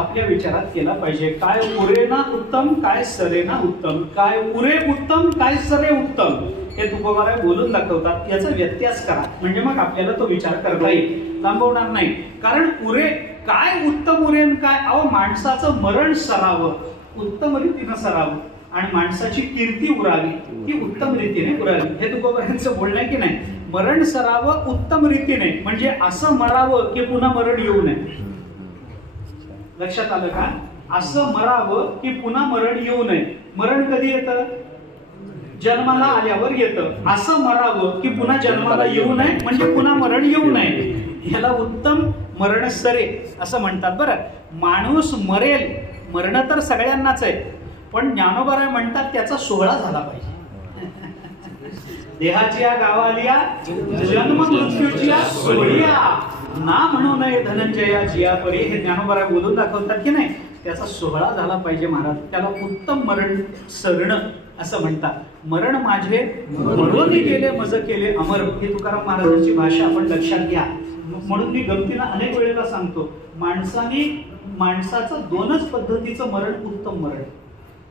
आपल्या विचारात केला पाहिजे. काय उरेना उत्तम काय सरेना उत्तम, काय उरे उत्तम काय सरे उत्तम हे तुकोबारा बोलून दाखवतात. याचा व्यत्यास करा म्हणजे मग आपल्याला तो विचार करता येईल. लांबवणार नाही. कारण उरे काय उत्तम उरेन काय. अहो माणसाचं मरण सरावं, उत्तम रीतीनं सरावं आणि माणसाची कीर्ती उरावी ती उत्तम रीतीने उरावी हे तुकोबारांचं बोलणं आहे की नाही. मरण सरावं उत्तम रीतीने म्हणजे असं मरावं की पुन्हा मरण येऊ नये. लक्षात आलं का. असं मरावं की पुन्हा मरण येऊ नये. मरण कधी येतं? जन्माला आल्यावर येतं. असं मरावं की पुन्हा जन्माला येऊ नये म्हणजे पुन्हा मरण येऊ नये. याला उत्तम मरण सरे असं म्हणतात. बरं, माणूस मरेल, मरण तर सगळ्यांनाच आहे, पण ज्ञानोबा म्हणतात त्याचा सोहळा झाला पाहिजे. देहाच्या गावालिया जन्म मृत्यूच्या सोहळ्या ना म्हणू नये धनंजया जिया परी हे ज्ञानोबा बोलून दाखवतात की नाही. त्याचा सोहळा झाला पाहिजे महाराज. त्याला उत्तम मरण सरण असं म्हणतात. मरण माझे मरून गेले मज केले अमर ही तुकाराम महाराजांची भाषा आपण लक्षात घ्या. म्हणून मी गमतीनं अनेक वेळेला सांगतो, माणसाचं दोनच पद्धतीचं मरण उत्तम मरण.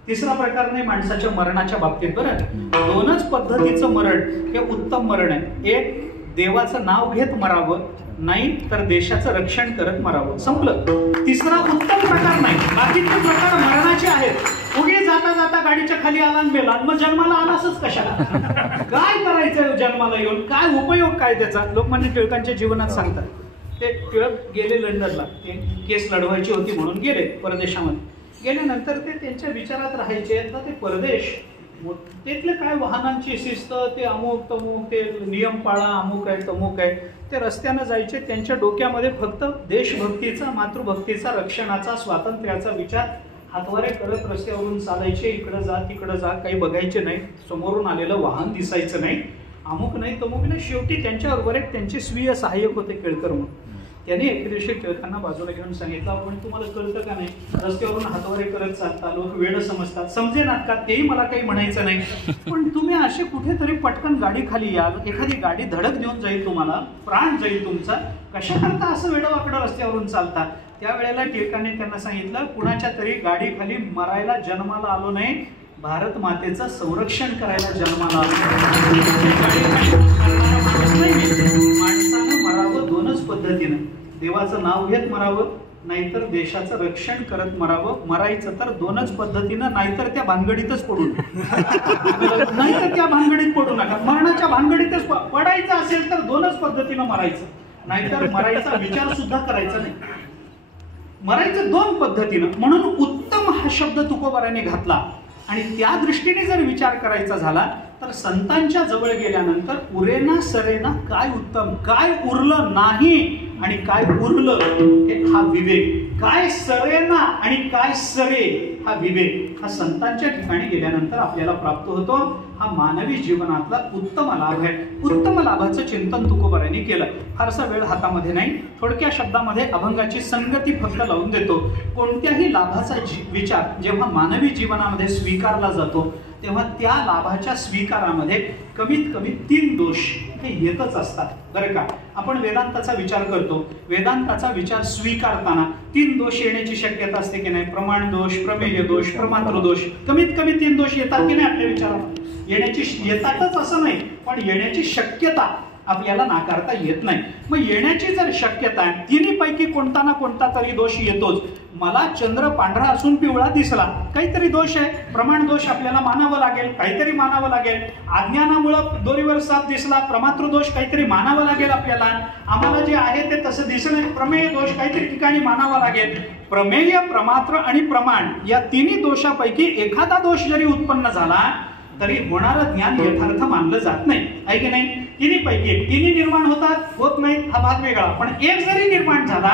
तिसरा प्रकार नाही माणसाच्या मरणाच्या बाबतीत. बरं, दोनच पद्धतीचं मरण हे उत्तम मरण आहे. एक, देवाचं नाव घेत मरावं, नाही तर देशाचं रक्षण करत मरावं. संपलं. तिसरा उत्तम प्रकार नाही. बाकीचे प्रकार मरणाचे आहेत. पुढे जाता जाता गाडीच्या खाली आला आणि मेला, मग जन्माला आलासच कशाला. काय करायचं जन्माला येऊन, काय उपयोग काय त्याचा. लोकमान्य टिळकांच्या जीवनात सांगतात. ते टिळक गेले लंडनला, ते केस लढवायची होती म्हणून गेले परदेशामध्ये. गेल्यानंतर ते त्यांच्या विचारात राहायचे. तर ते परदेश तिथले काय वाहनांची शिस्त, ते अमुक तमुक, ते नियम पाळा, अमुक आहे तमुक आहे, ते रस्त्यानं जायचे. त्यांच्या डोक्यामध्ये फक्त देशभक्तीचा, मातृभक्तीचा, रक्षणाचा, स्वातंत्र्याचा विचार. हातवारे करत रस्त्यावरून चालायचे, इकडं जा तिकडं जा, काही बघायचे नाही, समोरून आलेलं वाहन दिसायचं नाही, अमुक नाही तमुक नाही. शेवटी त्यांच्याबरोबर एक त्यांचे स्वीय सहाय्यक होते केळकर म्हणून. त्यांनी एके दिवशी टिळकांना बाजूला घेऊन सांगितलं, पण तुम्हाला कळतं का नाही, रस्त्यावरून हातवारे करत चालता, लोक वेळ समजतात, समजेनात का, तेही मला काही म्हणायचं नाही, पण तुम्ही असे कुठेतरी पटकन गाडी खाली याल, एखादी गाडी धडक देऊन जाईल, तुम्हाला प्राण जाईल तुमचा, कशा करता असं वेडवाकडं रस्त्यावरून चालता. त्यावेळेला टिळकांनी त्यांना सांगितलं, कुणाच्या तरी गाडी खाली मरायला जन्माला आलो नाही, भारत मातेचं संरक्षण करायला जन्माला आलो. माणसानं मरावं दोनच पद्धतीनं, देवाचं नाव घेत मरावं, नाहीतर देशाचं रक्षण करत मरावं. मरायचं तर दोनच पद्धतीनं, नाहीतर त्या भानगडीतच पडू नाहीतर त्या भानगडीत पडू नका. मरणाच्या भानगडीतच पडायचं असेल तर दोनच पद्धतीनं मरायचं, नाहीतर मरायचा विचार सुद्धा करायचा नाही. मरायचं दोन पद्धतीनं. म्हणून उत्तम हा शब्द तुकोबाराने घातला. आणि त्या दृष्टीने जर विचार करायचा झाला तर संतांच्या जवळ गेल्यानंतर उरेना सरेना काय उत्तम, काय उरलं नाही आणि काय उरलं हे हा विवेक, काय सरेना आणि काय सरे हा विवेक, हा संतांच्या ठिकाणी गेल्यानंतर आपल्याला प्राप्त होतो. हा मानवी जीवनातला उत्तम लाभ आहे. उत्तम लाभाचं चिंतन तुकोबारांनी केलं. फारसा वेळ हातामध्ये नाही, थोडक्या शब्दामध्ये अभंगाची संगती फक्त लावून देतो. कोणत्याही लाभाचा विचार जेव्हा मानवी जीवनामध्ये स्वीकारला जातो तेव्हा त्या लाभाच्या स्वीकारामध्ये कमीत कमी 3 दोष हे येतच असतात बरं का. आपण वेदांताचा विचार करतो, वेदांताचा विचार स्वीकारताना 3 दोष येण्याची शक्यता असते की नाही. प्रमाण दोष, प्रमेय दोष, प्रमात्र दोष, कमीत कमी 3 दोष येतात की नाही आपल्या विचारामध्ये. येतातच असं नाही, पण येण्याची शक्यता आपल्याला नाकारता येत नाही. मग येण्याची जर शक्यता आहे, तिन्हीपैकी कोणता ना कोणता तरी दोष येतोच. मला चंद्र पांढरा असून पिवळा दिसला, काहीतरी दोष आहे. प्रमाण दोष आपल्याला मानावं लागेल, काहीतरी मानावं लागेल. अज्ञानामुळं दोरीवर साप दिसला, प्रमात्र दोष काहीतरी मानावं लागेल आपल्याला. आम्हाला जे आहे ते तसं दिसलं, प्रमेय दोष काहीतरी ठिकाणी मानावा लागेल. प्रमेय, प्रमात्र आणि प्रमाण या तिन्ही दोषापैकी एखादा दोष जरी उत्पन्न झाला तरी होणारं ज्ञान यथार्थ मानलं जात नाही, आहे की नाही. तिन्हीपैकी तिन्ही निर्माण होतात, होत नाहीत हा भाग वेगळा, पण एक जरी निर्माण झाला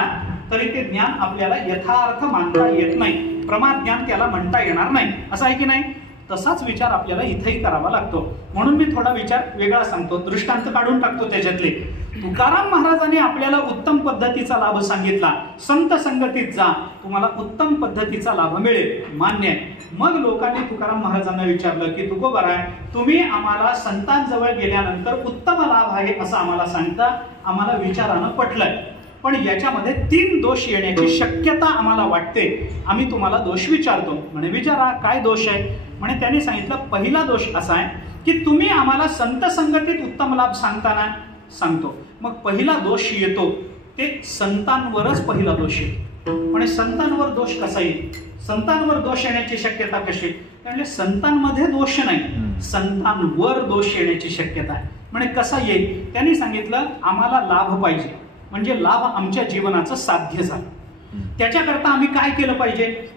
तरी ते ज्ञान आपल्याला यथार्थ मानता येत नाही. प्रमाद ज्ञान त्याला म्हणता येणार नाही, असं आहे की नाही. तसाच विचार आपल्याला इथेही करावा लागतो. म्हणून मी थोडा विचार वेगळा सांगतो, दृष्टांत काढून टाकतो त्याच्यातले. तुकाराम महाराजांनी आपल्याला उत्तम पद्धतीचा लाभ सांगितला. संत संगतीत जा, तुम्हाला उत्तम पद्धतीचा लाभ मिळेल, मान्य आहे. मग लोकांनी तुकाराम महाराजांना विचारलं की तुकोबाराय, तुम्ही आम्हाला संतांजवळ गेल्यानंतर उत्तम लाभ आहे असं आम्हाला सांगता, आम्हाला विचारानं पटलंय, पण याच्यामध्ये 3 दोष येण्याची शक्यता आम्हाला वाटते. आम्ही तुम्हाला दोष विचारतो. म्हणे विचारा, काय दोष आहे. म्हणे त्यांनी सांगितलं, पहिला दोष असा आहे की तुम्ही आम्हाला संत संगतीत उत्तम लाभ सांगताना सांगतो. मग पहिला दोष येतो ते संतांवरच पहिला दोष येतो. म्हणजे संतांवर दोष कसा येईल, संतांवर दोष येण्याची शक्यता कशी. म्हणजे संतांमध्ये दोष नाही, संतांवर दोष येण्याची शक्यता आहे. म्हणजे कसा येईल. त्यांनी सांगितलं, आम्हाला लाभ पाहिजे, म्हणजे लाभ आमच्या जीवनाचं साध्य झालं. त्याच्याकरता आम्ही काय केलं पाहिजे,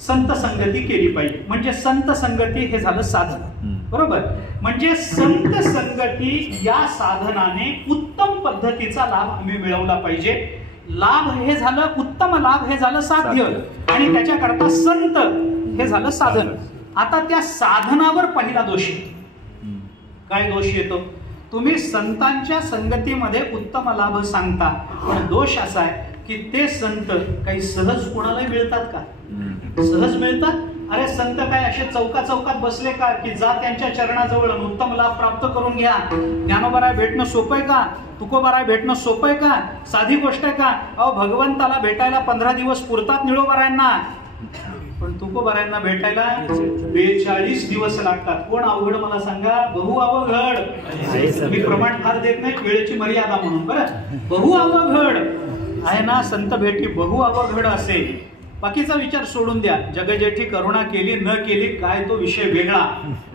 संत संगती केली पाहिजे. म्हणजे संत संगती हे झालं साधन, बरोबर. म्हणजे संत संगती या साधनाने उत्तम पद्धतीचा लाभ आम्ही मिळवला पाहिजे. लाभ हे झालं, उत्तम लाभ हे झालं साध्य, आणि त्याच्याकरता संत हे झालं साधन. आता त्या साधनावर पहिला दोष येतो. काय दोष येतो. तुम्ही संतांच्या संगतीमध्ये उत्तम लाभ सांगता, पण दोष असा आहे की ते संत काही सहज कोणालाही मिळतात का. सहज मिळतात. अरे संत काय असे चौकात बसले का की जा त्यांच्या चरणाजवळ उत्तम लाभ प्राप्त करून घ्या. ज्ञानोबाराय भेटणं सोपं आहे का, तुकोबाराय भेटणं सोपं आहे का, साधी गोष्ट आहे का. अहो भगवंताला भेटायला 15 दिवस पुरतात निळोबारायांना, पण तुकोबारायांना भेटायला 42 दिवस लागतात. कोण अवघड मला सांगा. बहु अवघड. मी प्रमाण फार देत नाही, वेळेची मर्यादा म्हणून. बरं, बहु अवघड आहे ना संत भेटी, बहु अवघड असेल. बाकीचा विचार सोडून द्या, जगजेठी करुणा केली न केली काय तो विषय वेगळा,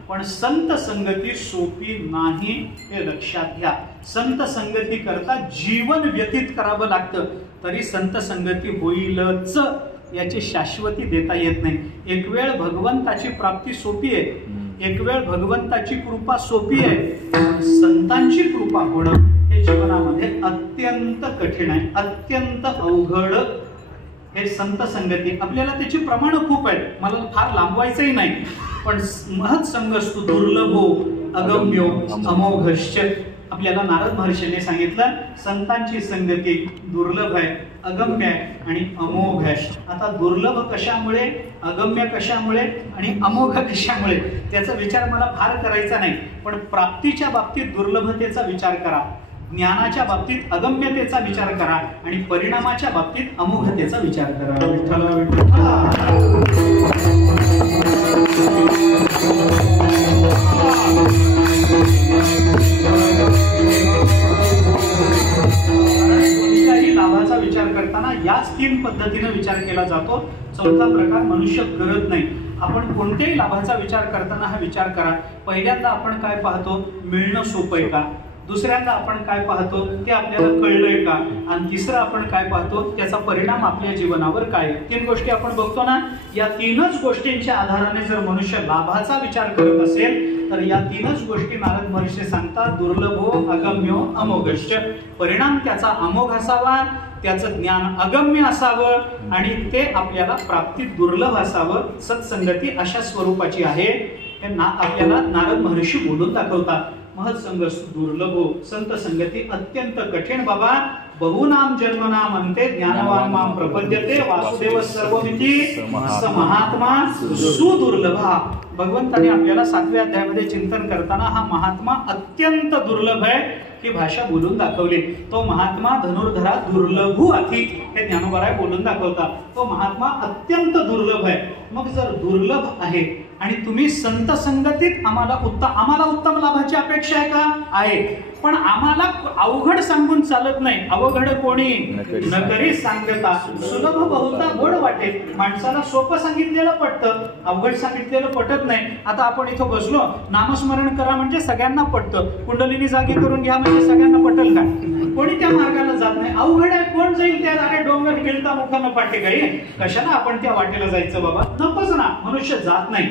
पण संत संगती सोपी नाही हे लक्षात घ्या. संत संगती करता जीवन व्यतीत करावं लागतं, तरी संत संगती होईलच याची शाश्वती देता येत नाही. एक वेळ भगवंताची प्राप्ती सोपी आहे, एक वेळ भगवंताची कृपा सोपी आहे, पण संतांची कृपा होणं हे जीवनामध्ये अत्यंत कठीण आहे, अत्यंत अवघड. हे संत संगती आपल्याला त्याची प्रमाण खूप आहेत, मला फार लांबवायचंही नाही. पण महत् संगस्तु दुर्लभो अगम्यो अमोघश्च. आपल्याला नारद महर्षीने सांगितलं संतांची संगती दुर्लभ आहे, अगम्य आहे आणि अमोघ आहे. आता दुर्लभ कशामुळे, अगम्य कशामुळे आणि अमोघ कशामुळे त्याचा विचार मला फार करायचा नाही. पण प्राप्तीच्या बाबतीत दुर्लभतेचा विचार करा, ज्ञानाच्या बाबतीत अगम्यतेचा विचार करा आणि परिणामाच्या बाबतीत अमोघतेचा विचार करा. विठ्ठल कोणत्याही लाभाचा विचार करताना याच 3 पद्धतीने विचार केला जातो. चौथा प्रकार मनुष्य करत नाही. आपण कोणत्याही लाभाचा विचार करताना हा विचार करा. पहिल्यांदा आपण काय पाहतो, मिळणं सोपं आहे का. दुसऱ्यांदा आपण काय पाहतो, ते आपल्याला कळलंय का. आणि तिसरं आपण काय पाहतो, त्याचा परिणाम आपल्या जीवनावर काय आहे. 3 गोष्टी आपण बघतो ना. या 3च गोष्टींच्या आधाराने जर मनुष्य लाभाचा विचार करत असेल तर या 3च गोष्टी नारद महर्षी सांगतात दुर्लभो अगम्यो अमोघश्च. परिणाम त्याचा अमोघ असावा, त्याचं ज्ञान अगम्य असावं आणि ते आपल्याला प्राप्ती दुर्लभ असावं. सत्संगती अशा स्वरूपाची आहे हे आपल्याला नारद महर्षी बोलून दाखवतात. महत्संगस्तु दुर्लभो, संत संगती अत्यंत कठीण बाबा. बहुनाम जन्मनाम अंते ज्ञानवान माम प्रपद्यते वासुदेव सर्वमिती स महात्मा सुदुर्लभा. भगवंताने आपल्याला 7व्या अध्यायामध्ये चिंतन करताना हा महात्मा अत्यंत दुर्लभ आहे ही भाषा बोलून दाखवली. तो महात्मा धनुर्धरा दुर्लभू अति हे ज्ञानोबराय बोलून दाखवतात. तो महात्मा अत्यंत दुर्लभ आहे. मग जर दुर्लभ आहे आणि तुम्ही संत संगतीत आम्हाला उत्तम लाभाची अपेक्षा आहे का, आहे. पण आम्हाला अवघड सांगून चालत नाही. अवघड कोणी न करी सांगता सुलभ बहुता गोड वाटे. माणसाला सोपं सांगितलेलं पटतं, अवघड सांगितलेलं पटत नाही. आता आपण इथं बसलो, नामस्मरण करा म्हणजे सगळ्यांना पटतं, कुंडलिनी जागी करून घ्या म्हणजे सगळ्यांना पटल का. कोणी त्या मार्गाला जात नाही. अवघड आहे, कोण जाईल त्या. अरे डोंगर गिळता मुखानं पाठी काही, कशाला आपण त्या वाटेला जायचं बाबा, नकोच ना. मनुष्य जात नाही.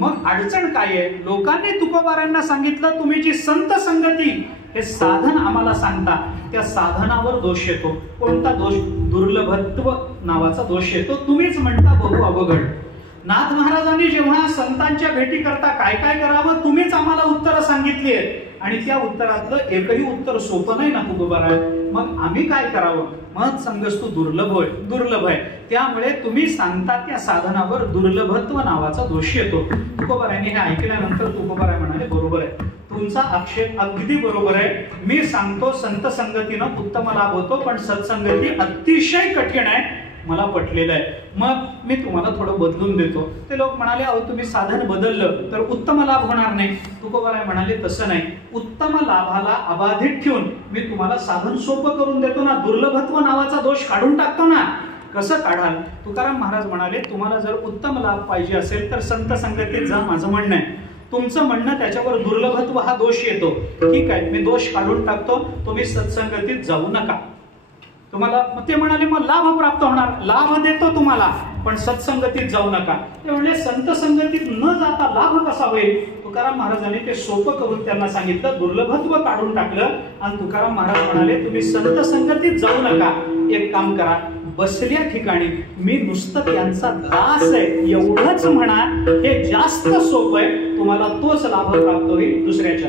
मग अडचण काय आहे, लोकांनी तुकोबारांना सांगितलं तुम्ही जी संत संगती हे साधन आम्हाला सांगता, त्या साधनावर दोष येतो. कोणता दोष, दुर्लभत्व नावाचा दोष येतो. तुम्हीच म्हणता बहु अवघड. नाथ महाराजांनी जेव्हा संतांच्या भेटी करता काय काय करावं तुम्हीच आम्हाला उत्तरं सांगितली आहेत आणि त्या उत्तरातलं एकही उत्तर सोपं नाही ना तुकोबाराय. मग आम्ही काय करावं. महत् संगस्तु दुर्लभ आहे. त्यामुळे तुम्ही सांगता त्या साधनावर दुर्लभत्व नावाचा दोष येतो. तुकोबारायांनी हे ऐकल्यानंतर तुकोबाराय म्हणाले बरोबर आहे, तुमचा आक्षेप अगदी बरोबर आहे. मी सांगतो संत संगतीनं उत्तम लाभ होतो, पण सत्संगती अतिशय कठीण आहे, मला पटलेलं आहे. मग मी तुम्हाला थोडं बदलून देतो. ते लोक म्हणाले अहो तुम्ही साधन बदललं तर उत्तम लाभ होणार नाही. तुकोबाराय म्हणाले तसं नाही, उत्तम लाभाला अबाधित ठेवून मी तुम्हाला साधन सोपं करून देतो ना, दुर्लभत्व नावाचा दोष काढून टाकतो ना. कसं काढाल. तुकाराम महाराज म्हणाले तुम्हाला जर उत्तम लाभ पाहिजे असेल तर संत संगतीत जा, माझं म्हणणं आहे. तुमचं म्हणणं त्याच्यावर दुर्लभत्व हा दोष येतो, ठीक आहे, मी दोष काढून टाकतो, तुम्ही सत्संगतीत जाऊ नका. तुम्हाला ते म्हणाले मग लाभ प्राप्त होणार, लाभ देतो तुम्हाला पण सत्संगतीत जाऊ नका. ते म्हणले संत संगतीत न जाता लाभ कसा होईल. तुकाराम महाराजांनी ते सोपं करून त्यांना सांगितलं, दुर्लभत्व काढून टाकलं आणि तुकाराम महाराज म्हणाले तुम्ही संत संगतीत जाऊ नका, एक काम करा, बसल्या ठिकाणी मी नुसतं त्यांचा दास आहे एवढंच म्हणा, हे जास्त सोपं आहे, तुम्हाला तोच लाभ प्राप्त होईल दुसऱ्याच्या.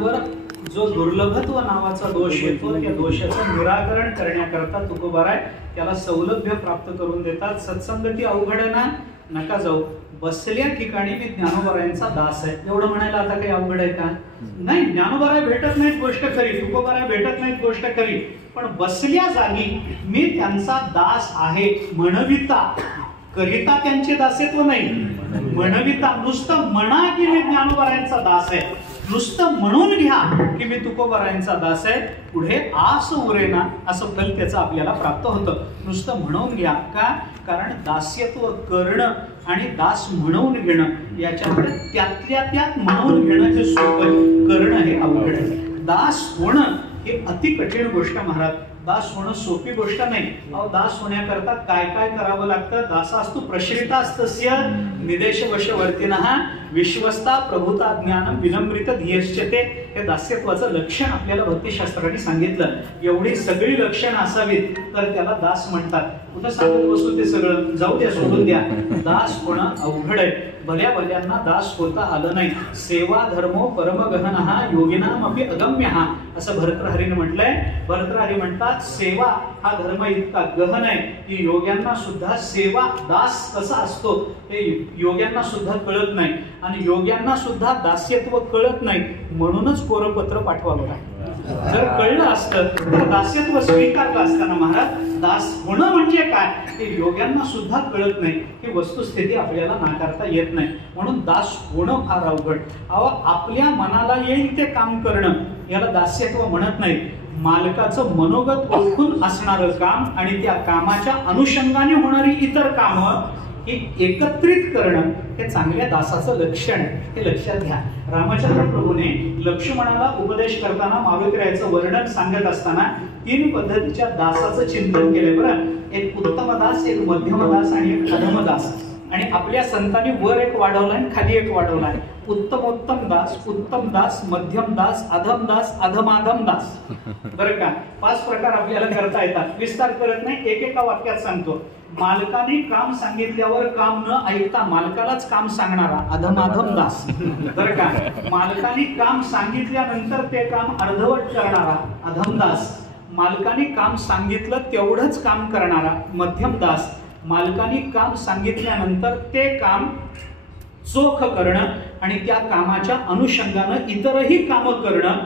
मनावर जो दुर्लभत्व नावाचा दोष येतो त्या दोषाचं निराकरण करण्याकरता तुकोबाराय त्याला सौलभ्य प्राप्त करून देतात. सत्संगती अवघड ना, नका जाऊ, बसल्या ठिकाणी मी ज्ञानोबारायांचा दास आहे एवढं म्हणायला आता काही अवघड आहे का? नाही, ज्ञानोबाराय भेटत नाहीत गोष्ट खरी, तुकोबाराय भेटत नाहीत गोष्ट खरी, पण बसल्या जागी मी त्यांचा दास आहे म्हणविता, करिता त्यांचे दासत्व नाही, म्हणविता, नुसतं म्हणा की मी ज्ञानोबारायांचा दास आहे, नुसतं म्हणून घ्या की मी तुकोबारायांचा दास आहे, पुढे आस उरेना असं फल त्याचं आपल्याला प्राप्त होतं. नुसतं म्हणून घ्या का? कारण दास्यत्व करणं आणि दास म्हणून घेणं याच्यामध्ये त्यातल्या त्यात म्हणून घेणं हे सोपं, करणं हे अवघड आहे. दास होणं हे अति कठीण गोष्ट महाराज, दास होणं सोपी गोष्ट नाही. अहो, दास होण्याकरता काय काय करावं लागतं? दासास्तु प्रश्रितास्तस्य निदेश वशवर्तिनः विश्वस्ता प्रभुता ज्ञान विनम्रित ध्येयश्चते. हे दास्यत्वाचं लक्षण आपल्याला भक्तिशास्त्राने सांगितलं. एवढी सगळी लक्षणं असावीत तर त्याला दास म्हणतात. कुठं सांगत बसू ते सगळं, जाऊ द्या, सोडून द्या. दास होणं अवघड आहे. भल्या भल्यांना दास होता आलं नाही. सेवा धर्मो परमगहनः योगिनामपि अगम्यः असं भर्तृहरीने म्हटलंय. भर्तृहरी म्हणतात सेवा हा धर्म इतका गहन आहे की योग्यांना सुद्धा सेवा दास कसा असतो हे योग्यांना सुद्धा कळत नाही, आणि योग्यांना सुद्धा दास्यत्व कळत नाही, म्हणूनच कोरपत्र पाठवावं लागतं. जर कळलं असतं तर दास्यत्व स्वीकारलं असताना महाराज. दास होणं म्हणजे काय हे योग्यांना सुद्धा कळत नाही, ही वस्तुस्थिती आपल्याला नाकारता येत नाही. म्हणून दास होणं फार अवघड. अहो, आपल्या मनाला येईल ते काम करणं याला दास्यत्व म्हणत नाही. मालकाचं मनोगत ओळखून असणारं काम आणि त्या कामाच्या अनुषंगाने होणारी इतर कामं ही एकत्रित करणं हे चांगल्या दासाचं लक्षण आहे. हे लक्षात घ्या. रामचंद्र प्रभूने लक्ष्मणाला उपदेश करताना मावित्र्याचं वर्णन सांगत असताना 3 पद्धतीच्या दासाचं चिंतन केलंय बरं. एक उत्तम दास, एक मध्यम दास आणि एक अधम दास. आणि आपल्या संतांनी वर एक वाढवलाय, खाली एक वाढवलाय. उत्तमोत्तम दास, उत्तम दास, मध्यम दास, अधम दास, अधमाधम दास. बरं का? 5 प्रकार आपल्याला करता येतात. विस्तार करत नाही, एकेका वाक्यात सांगतो. मालकाने काम सांगितल्यावर काम न ऐकता मालकालाच काम सांगणारा अधमाधम दास. बरं का? मालकाने काम सांगितल्यानंतर ते काम अर्धवट करणारा अधम दास. मालकाने काम सांगितलं तेवढंच काम करणारा मध्यम दास. मालकाने काम सांगितल्यानंतर ते काम चोख करणं आणि त्या कामाच्या अनुषंगानं इतरही कामं करणं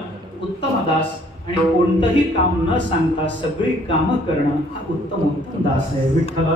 उत्तम दास. आणि कोणतंही काम न सांगता सगळी कामं करणं हा उत्तम दास आहे. विठ्ठला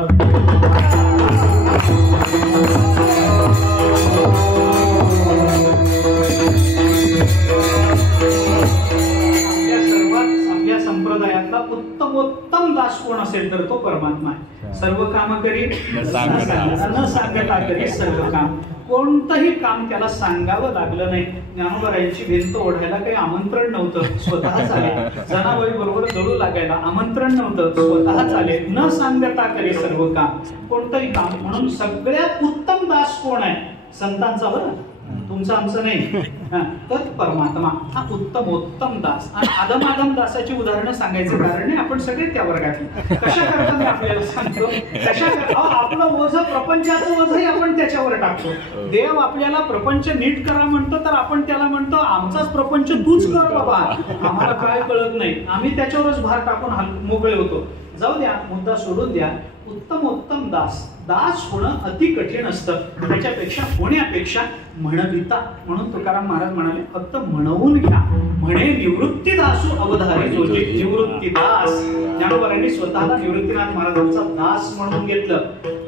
आपल्या संप्रदायातला उत्तमोत्तम दास कोण असेल तर तो परमात्मा आहे. सर्व काम करी न सांगता करी सर्व काम. कोणतंही काम त्याला सांगावं लागलं नाही. ज्ञानोबारायांची भिंत ओढायला काही आमंत्रण नव्हतं, स्वतःच आले. जनाबाई बरोबर दळू लागायला आमंत्रण नव्हतं, स्वतःच आले. न सांगता करी सर्व काम, कोणतंही काम. म्हणून सगळ्यात उत्तम दास कोण आहे? संतांचा बरं, तुमचं आमचं नाही. तर परमात्मा हा उत्तमोत्तम दास. आणि अधमाधम दासाची उदाहरणं सांगायचं कारण नाही, आपण सगळे त्या वर्गातले. कशा करता मी आपल्याला सांगतो, कशा करता आपलं ओझं, प्रपंचाचं ओझंही आपण त्याच्यावर टाकतो. देव आपल्याला प्रपंच नीट करा म्हणतो तर आपण त्याला म्हणतो आमचाच प्रपंच तूच कर बाबा, आम्हाला काय कळत नाही. आम्ही त्याच्यावरच भार टाकून मोकळे होतो. जाऊ द्या, मुद्दा सोडून द्या. उत्तमोत्तम दास, दास होणं अति कठीण असतं. त्याच्यापेक्षा होण्यापेक्षा म्हणविता. म्हणून तुकाराम महाराज म्हणाले फक्त म्हणवून घ्या. म्हणे निवृत्ती दासू अवधारी जोजी. निवृत्ती दास, ज्ञानोबारांनी स्वतःला निवृत्तीनाथ महाराजांचा दास म्हणून घेतलं.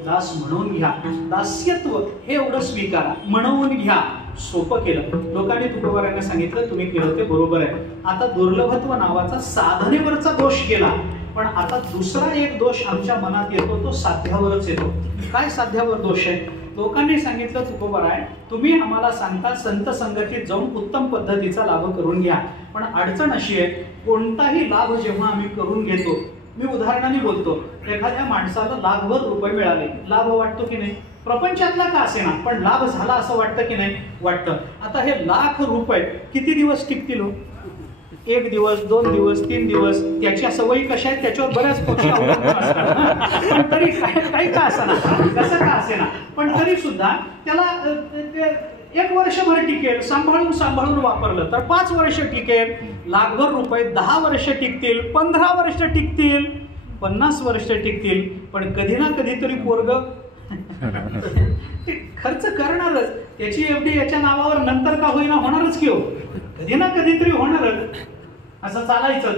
दास म्हणून घ्या. दास्यत्व हे एवढं स्वीकारा, म्हणवून घ्या. सोपं केलं. लोकांनी तुकोबारांना सांगितलं तुम्ही केलं ते बरोबर आहे. आता दुर्लभत्व नावाचा साधनेवरचा दोष गेला, पण आता दुसरा एक दोष आमच्या मनात येतो, तो साध्यावरच येतो. काय साध्यावर दोष आहे? लोकांनी सांगितलं तुकोबाराय तुम्ही आम्हाला सांगता संत संगतीत जाऊन उत्तम पद्धतीचा लाभ करून घ्या, पण अडचण अशी आहे कोणताही लाभ जेव्हा आम्ही करून घेतो, मी उदाहरणाने बोलतो, एखाद्या माणसाला लाखभर रुपये मिळाले, लाभ वाटतो की नाही? प्रपंचातला का असेना पण लाभ झाला असं वाटतं की नाही? वाटतं. आता हे लाख रुपये किती दिवस टिकतील? 1 दिवस, 2 दिवस, 3 दिवस. त्याच्या सवयी कशा आहेत त्याच्यावर बऱ्याच पक्ष अवलंबून असतात. पण तरी काही का असेना, कसं का असेना, पण तरी सुद्धा त्याला 1 वर्षभर टिकेल, सांभाळून सांभाळून वापरलं तर 5 वर्ष टिकेल, लाखभर रुपये 10 वर्ष टिकतील, 15 वर्ष टिकतील, 50 वर्ष टिकतील. पण कधी ना कधीतरी पोरग खर्च करणारच, त्याची एवढी याच्या नावावर नंतर का होईना होणारच की हो, कधी ना कधीतरी होणारच. असं चालायचं.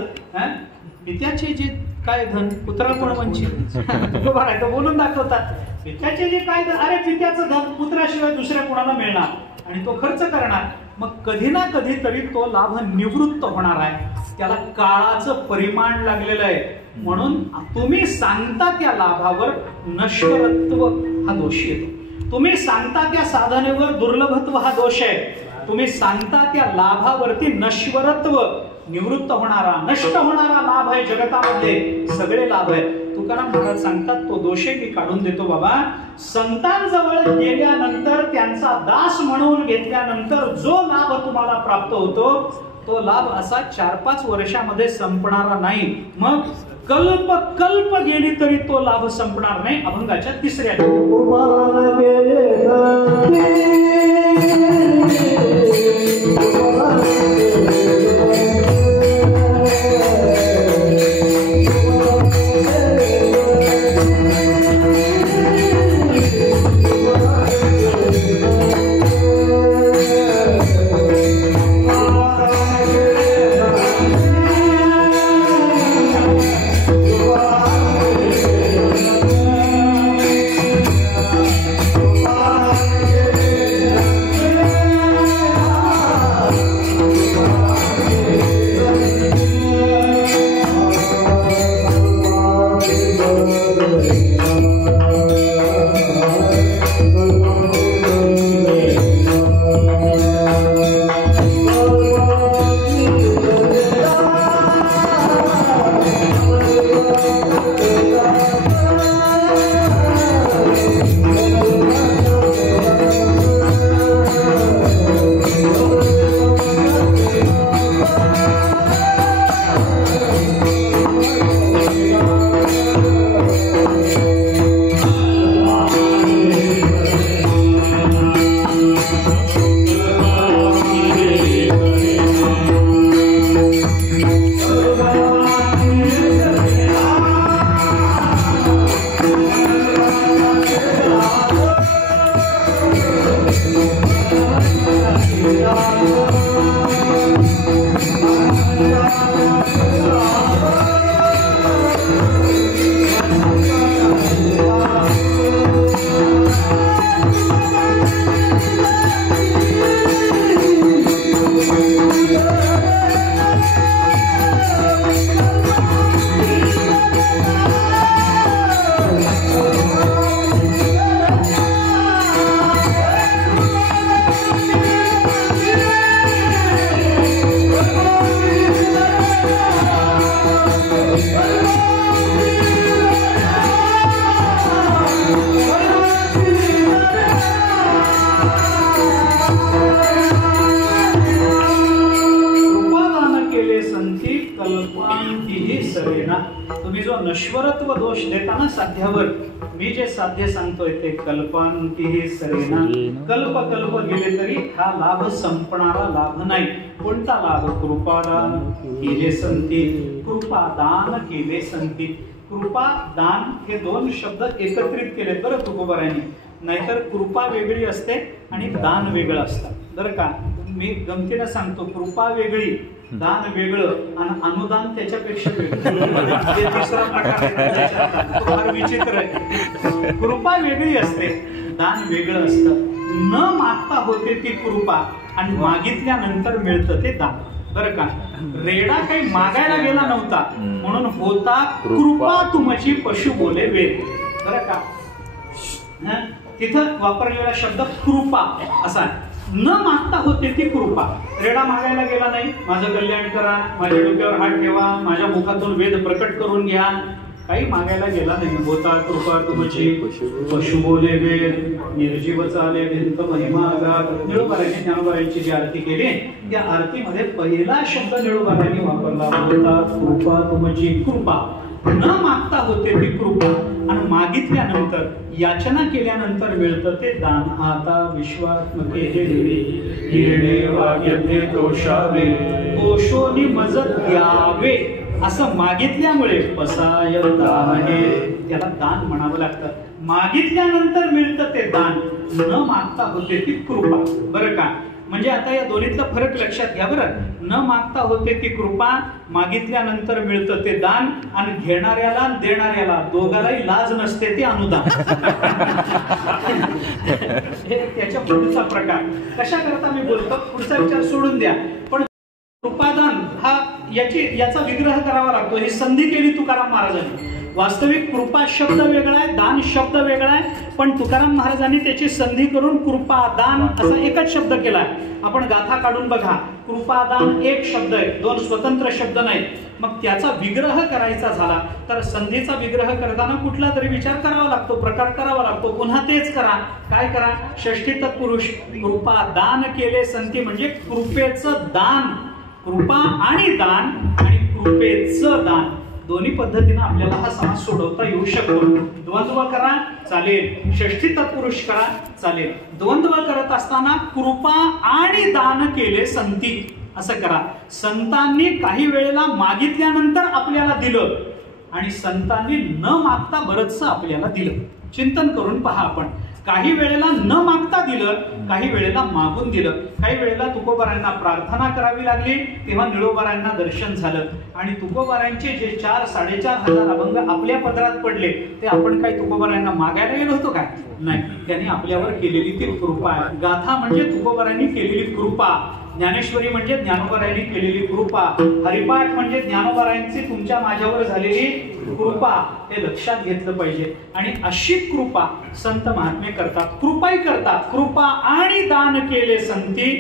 पित्याचे जे काय धन पुत्रा कोण वंचित तो बोलून दाखवतात. पित्याचे जे काय धन, अरे पित्याचं धन पुत्राशिवाय दुसऱ्या कोणाला मिळणार आणि तो खर्च करणार. मग कधी ना कधीतरी तो लाभ निवृत्त होणार आहे, त्याला काळाचं परिमाण लागलेलं आहे. म्हणून तुम्ही सांगता त्या लाभावर नश्वरत्व हा दोष येतो. तुम्ही सांगता त्या साधनेवर दुर्लभत्व हा दोष आहे. तुम्ही सांगता त्या लाभावरती नश्वरत्व, निवृत्त होणारा, नष्ट होणारा लाभ आहे. जगतामध्ये सगळे लाभ आहेत. तुकाराम महाराज सांगतात तो दोषे मी काढून देतो बाबा. संतांजवळ गेल्यानंतर, त्यांचा दास म्हणून घेतल्यानंतर जो लाभ तुम्हाला प्राप्त होतो तो लाभ असा 4-5 वर्षामध्ये संपणारा नाही. मग कल्प कल्प गेली तरी तो लाभ संपणार नाही. अभंगाच्या 3ऱ्या तुम्ही जो नश्वरत्व दोष देताना साध्यावर, मी जे साध्य सांगतोय ते कल्पांती सरेना, कल्प कल्प गेले तरी हा लाभ संपणारा लाभ नाही. कोणता लाभ? कृपादान केले संती, कृपादान केले संती. कृपा दान हे 2 शब्द एकत्रित केले बरं तुकोबारांनी. नाहीतर कृपा वेगळी असते आणि दान वेगळं असतं बरं का. मी गमतीनं सांगतो, कृपा वेगळी, दान वेगळं आणि अनुदान त्याच्यापेक्षा वेगळं. तिसरा प्रकार फार विचित्र आहे. कृपा वेगळी असते, दान वेगळं असतं. न मागता होते ती कृपा आणि मागितल्यानंतर मिळतं ते दान बरं का. रेडा काही मागायला गेला नव्हता म्हणून होता कृपा तुमची पशु बोले वेद बरं का. तिथं वापरलेला शब्द कृपा असा. न मागता होते ती कृपा. रेडा मागायला गेला नाही, माझं कल्याण करा, माझ्या डोक्यावर हात ठेवा, माझ्या मुखातून वेद प्रकट करून घ्या, काही मागायला गेला नाही. होता कृपा तुमची पशु बोले वेद, निर्जीव चाले भिंत महिमा गात. निळोबारांनी ज्ञानोबारांची जी आरती केली त्या आरतीमध्ये पहिला शब्द निळोबारांनी वापरला होता कृपा तुमची कृपा. न मागता होते ती कृपा, आणि मागितल्यानंतर याचना केल्यानंतर मिळतं ते दान. आता विश्वात्मके येणे वाग्यते दोषावे, दोषोनी मज द्यावे, असं मागितल्यामुळे पसाय दाने, त्याला दान म्हणावं लागतं. मागितल्यानंतर मिळतं ते दान, न मागता होते ती कृपा. बरं का, म्हणजे आता या दोन्हीतला फरक लक्षात घ्या बरं. न मागता होते ती कृपा, मागितल्यानंतर मिळतं ते दान, आणि घेणाऱ्याला देणाऱ्याला दोघालाही लाज नसते ते अनुदान. हे त्याच्या पुढचा प्रकार. कशा करता मी बोलतो, पुढचा विचार सोडून द्या. पण कृपादान हा याचा विग्रह करावा लागतो. ही संधी केली तुकाराम महाराजांनी. वास्तविक कृपा शब्द वेगळा आहे, दान शब्द वेगळा आहे, पण तुकाराम महाराजांनी त्याची संधी करून कृपा दान असा एकच शब्द केलाय. आपण गाथा काढून बघा, कृपादान एक शब्द आहे, दोन स्वतंत्र शब्द नाहीत. मग त्याचा विग्रह करायचा झाला तर संधीचा विग्रह करताना कुठला तरी विचार करावा लागतो, प्रकार करावा लागतो. पुन्हा तेच करा. काय करा? षष्ठी तत्पुरुष. कृपा दान केले संती, म्हणजे कृपेचं दान. कृपा आणि दान आणि कृपेचं दान दोन्ही पद्धतीने आपल्याला हा समास सोडवता येऊ शकतो. द्वंद्व करा चालेल, षष्ठी तत्पुरुष करा चालेल. द्वंद्व करत असताना कृपा आणि दान केले संती असं करा. संतांनी काही वेळेला मागितल्यानंतर आपल्याला दिलं, आणि संतांनी न मागता बरंचसं आपल्याला दिलं. चिंतन करून पहा आपण. काही वेळेला न मागता दिलं, काही वेळेला मागून दिलं. काही वेळेला तुकोबारायांना प्रार्थना करावी लागली, तेव्हा निळोबारायांना दर्शन झालं. आणि तुकोबारायांचे जे 4-4.5 अभंग आपल्या पदरात पडले, ते आपण काही तुकोबारायांना मागायला गेलो होतो काय? नाही. त्यांनी आपल्यावर केलेली ती कृपा आहे. गाथा म्हणजे तुकोबारायांनी केलेली कृपा, ज्ञानेश्वरी म्हणजे ज्ञानोबारायांनी केलेली कृपा, हरिपाठ म्हणजे ज्ञानोबारायांची तुमच्या माझ्यावर झालेली कृपा. हे लक्षात घेतलं पाहिजे. आणि अशी कृपा संत महात्मे करतात, कृपाही करतात. कृपा आणि दान केले संती,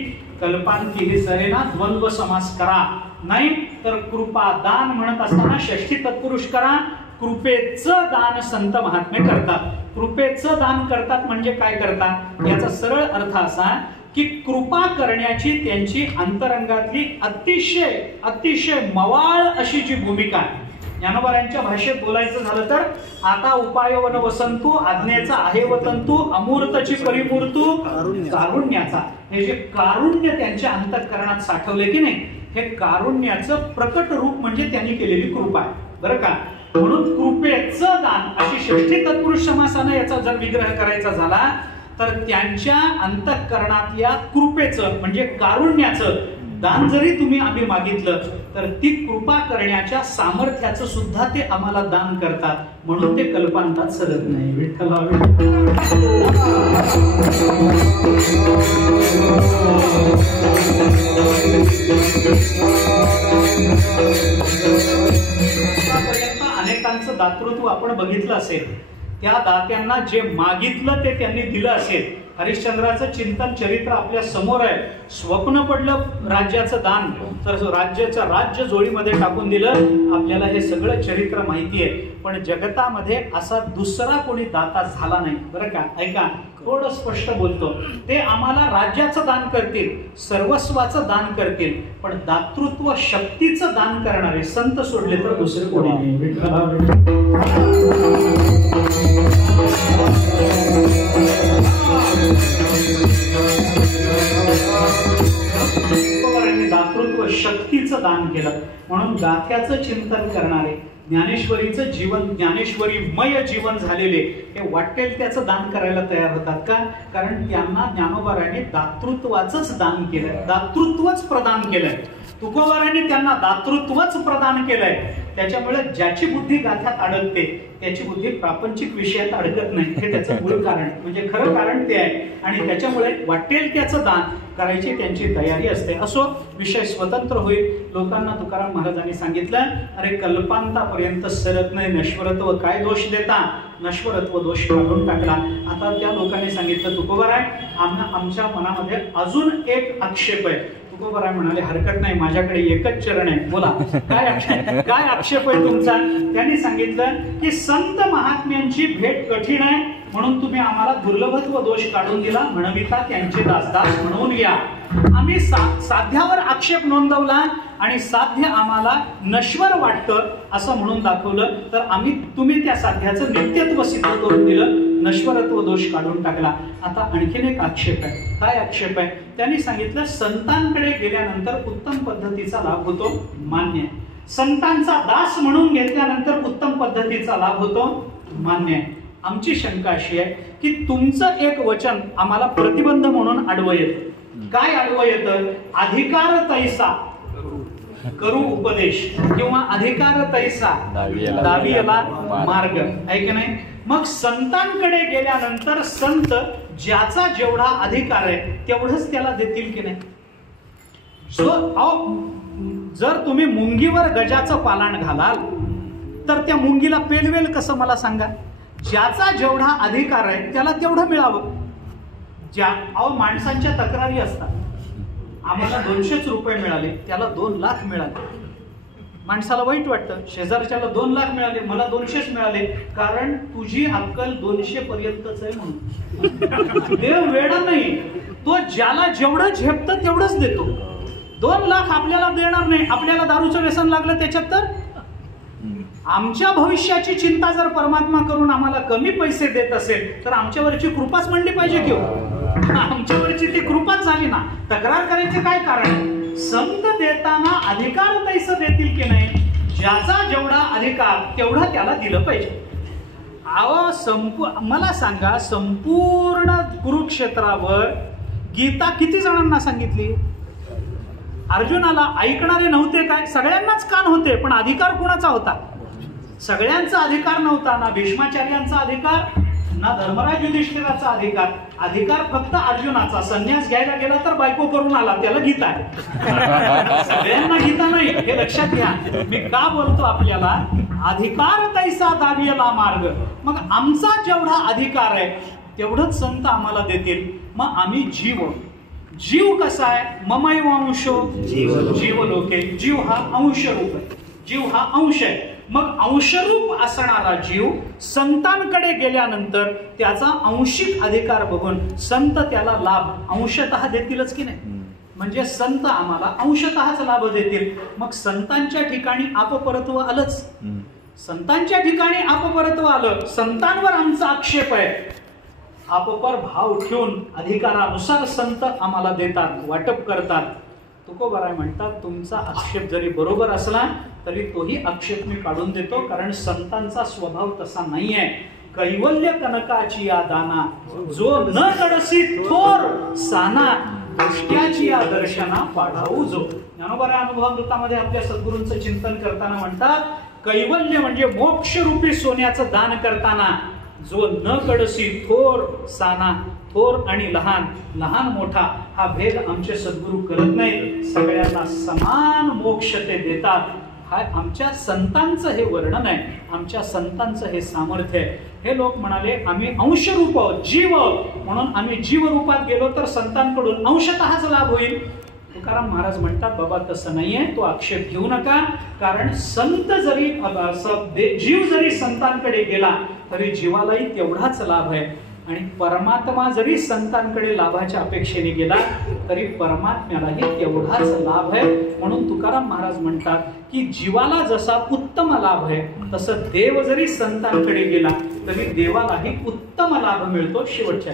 कल्पांती हे सरेना द्वंद्व समास करा. नाही तर कृपा दान म्हणत असताना षष्ठी तत्पुरुष करा. कृपेचं दान संत महात्मे करतात. कृपेचं दान करतात म्हणजे काय करतात? याचा सरळ अर्थ असा की कृपा करण्याची त्यांची अंतरंगातली अतिशय अतिशय मवाळ अशी जी भूमिका आहे. ज्ञानोबारायांच्या भाषेत बोलायचं झालं तर, आता उपायवन वसंतू, आज्ञेचा आहे वतंतू, अमूर्तची परिमूर्तू कारुण्याचा. हे जे कारुण्य त्यांच्या अंतःकरणात साठवले की नाही, हे कारुण्याचं प्रकट रूप म्हणजे त्यांनी केलेली कृपा आहे. बरं का, म्हणून कृपेचं दान अशी षष्ठी तत्पुरुष समासाने याचा जर विग्रह करायचा झाला तर त्यांच्या अंतःकरणातल्या कृपेचं म्हणजे कारुण्याचं दान जरी तुम्ही आम्ही मागितलं तर ती कृपा करण्याच्या सामर्थ्याचं सुद्धा ते आम्हाला दान करतात. म्हणून ते कल्पांतात सरत नाही. विठ्ठला अनेकांचं दातृत्व आपण बघितलं असेल. त्या दात्यांना जे मागितलं ते त्यांनी दिलं असेल. हरिश्चंद्राचं चिंतन चरित्र आपल्या समोर आहे. स्वप्न पडलं राज्याचं दान, तर राज्याचं राज्य जोडीमध्ये टाकून दिलं. आपल्याला हे सगळं चरित्र माहिती आहे. पण जगतामध्ये असा दुसरा कोणी दाता झाला नाही. बरं का, ऐका, थोडं स्पष्ट बोलतो. ते आम्हाला राज्याचं दान करतील, सर्वस्वाचं दान करतील, पण दातृत्व शक्तीचं दान करणारे संत सोडले तर दुसरे कोणी नाही. दातृत्व शक्तीचं दान केलं. म्हणून गाथ्याचं चिंतन करणारे, ज्ञानेश्वरीचं जीवन, ज्ञानेश्वरीमय जीवन झालेले हे वाटेल त्याचं दान करायला तयार होतात. का? कारण त्यांना ज्ञानोबारायांनी दातृत्वाचंच दान केलंय, दातृत्वच प्रदान केलंय. तुकोबारायांनी त्यांना दातृत्वच प्रदान केलंय. त्याच्यामुळे ज्याची बुद्धी गाथ्यात अडकते त्याची बुद्धी प्रापंचिक विषयात अडकत नाही. हे त्याचं मूळ कारण, म्हणजे खरं कारण ते आहे. आणि त्याच्यामुळे वाटेल त्याचं दान करायची त्यांची तयारी असते. असो, विषय स्वतंत्र होईल. लोकांना तुकाराम महाराजांनी सांगितलं, अरे कल्पांतापर्यंत सरत नाही, नश्वरत्व काय दोष देता, नश्वरत्व दोष काढून टाकला. आता त्या लोकांनी सांगितलं, तुकोबाराय आमच्या मनामध्ये अजून एक आक्षेप आहे. तुकोबाराय म्हणाले, हरकत नाही, माझ्याकडे एकच चरण आहे, बोला काय आक्षेप आहे तुमचा? त्यांनी सांगितलं की संत महात्म्यांची भेट कठीण आहे, म्हणून तुम्ही आम्हाला दुर्लभत्व दोष काढून दिला, म्हणविता त्यांचे दासदास म्हणून घ्या. आम्ही साध्यावर आक्षेप नोंदवला आणि साध्य आम्हाला नश्वर वाटतं असं म्हणून दाखवलं, तर तुम्ही त्या साध्याचं नित्यत्व सिद्ध करून दिलं, नश्वरत्व दोष काढून टाकला. आता आणखीन एक आक्षेप आहे. काय आक्षेप आहे? त्यांनी सांगितलं संतांकडे गेल्यानंतर उत्तम पद्धतीचा लाभ होतो, मान्य आहे. संतांचा दास म्हणून घेतल्यानंतर उत्तम पद्धतीचा लाभ होतो, मान्य आहे. आमची शंका अशी आहे की तुमचं एक वचन आम्हाला प्रतिबंध म्हणून आडवं येतं. काय आडवं येतं? अधिकार तैसा करू उपदेश किंवा अधिकार तैसा दावी याला मार्ग आहे की नाही. मग संतांकडे गेल्यानंतर संत ज्याचा जेवढा अधिकार आहे तेवढंच त्याला देतील की नाही. जर तुम्ही मुंगीवर गजाचं पालाण घालाल तर त्या मुंगीला पेलवेल कसं मला सांगा. ज्याचा जेवढा अधिकार आहे त्याला तेवढं मिळावं. माणसांच्या तक्रारी असतात, आम्हाला 200 रुपये मिळाले, त्याला 2 लाख मिळाले. माणसाला वाईट वाटतं, शेजारच्याला 2 लाख मिळाले, मला 200 मिळाले, कारण तुझी अक्कल 200 पर्यंतच आहे म्हणून. देव वेडा नाही, तो ज्याला जेवढं झेपतं तेवढंच देतो. 2 लाख आपल्याला देणार नाही. आपल्याला दारूचं व्यसन लागलं त्याच्यात तर आमच्या भविष्याची चिंता जर परमात्मा करून आम्हाला कमी पैसे देत असेल तर आमच्यावरची कृपाच म्हणली पाहिजे की आमच्यावरची ती कृपाच झाली ना. तक्रार करायचे काय कारण? संत देताना अधिकार तैसं देतील की नाही. ज्याचा जेवढा अधिकार तेवढा त्याला दिलं पाहिजे. मला सांगा, संपूर्ण कुरुक्षेत्रावर गीता किती जणांना सांगितली? अर्जुनाला ऐकणारे नव्हते काय? सगळ्यांनाच कान होते, पण अधिकार कोणाचा होता? सगळ्यांचा अधिकार नव्हता. ना भीष्माचार्यांचा अधिकार, ना धर्मराज युधिष्ठिराचा अधिकार. अधिकार फक्त अर्जुनाचा. संन्यास घ्यायला गेला तर बायको करून आला, त्याला गीता आहे. सगळ्यांना गीता नाही, हे लक्षात घ्या. मी का बोलतो आपल्याला? अधिकार तैसा दावियला मार्ग. मग आमचा जेवढा अधिकार आहे तेवढंच संत आम्हाला देतील. मग आम्ही जीव कसा आहे? ममैव अंशो जीव लोके. जीव हा अंश रूप आहे. जीव हा अंश आहे. मग अंशरूप असणारा जीव संतांकडे गेल्यानंतर त्याचा अंशिक अधिकार बघून संत त्याला लाभ अंशतः देतीलच की नाही. म्हणजे संत आम्हाला अंशतःच लाभ देतील. मग संतांच्या ठिकाणी अपपरत्व आलंच. संतांच्या ठिकाणी अपपरत्व आलं. संतांवर आमचा आक्षेप आहे. अपपर भाव ठेवून अधिकारानुसार संत आम्हाला देतात, वाटप करतात. तुकोबाराय म्हणतात, तुमचा आक्षेप जरी बरोबर असला तरी तोही आक्षेप मी काढून देतो, कारण संतांचा स्वभाव तसा नाहीये. कैवल्य कनकाची या दाना, जो न कडसी थोर साना, दृष्ट्याची या दर्शना पाढाऊ जो. ज्ञानोबाराय अनुभवामृतामध्ये आपल्या सद्गुरूंचं चिंतन करताना म्हणतात, कैवल्य म्हणजे मोक्षरूपी सोन्याचं दान करताना जो न कडसी थोर साना, थोर आणि लहान, लहान मोठा हा भेद आमचे सद्गुरू करत नाही. सगळ्यांना समान मोक्ष ते देतात. हा आमच्या संतांचं हे वर्णन आहे, आमच्या संतांचं हे सामर्थ्य आहे. हे लोक म्हणाले आम्ही अंशरूप जीव, म्हणून आम्ही जीवरूपात गेलो तर संतांकडून अंशतःच लाभ होईल. तुकाराम महाराज म्हणतात, बाबा तसं नाहीये, तो आक्षेप घेऊ नका. कारण संत जरी जीव जरी संतांकडे गेला तरी जीवालाही तेवढाच लाभ आहे. आणि परमात्मा जरी संतांकडे लाभाच्या अपेक्षेने गेला तरी परमात्म्यालाही तेवढाच लाभ आहे. म्हणून तुकाराम महाराज म्हणतात की जीवाला जसा उत्तम लाभ आहे तसं देव जरी संतांकडे गेला तरी देवालाही उत्तम लाभ मिळतो. शेवटच्या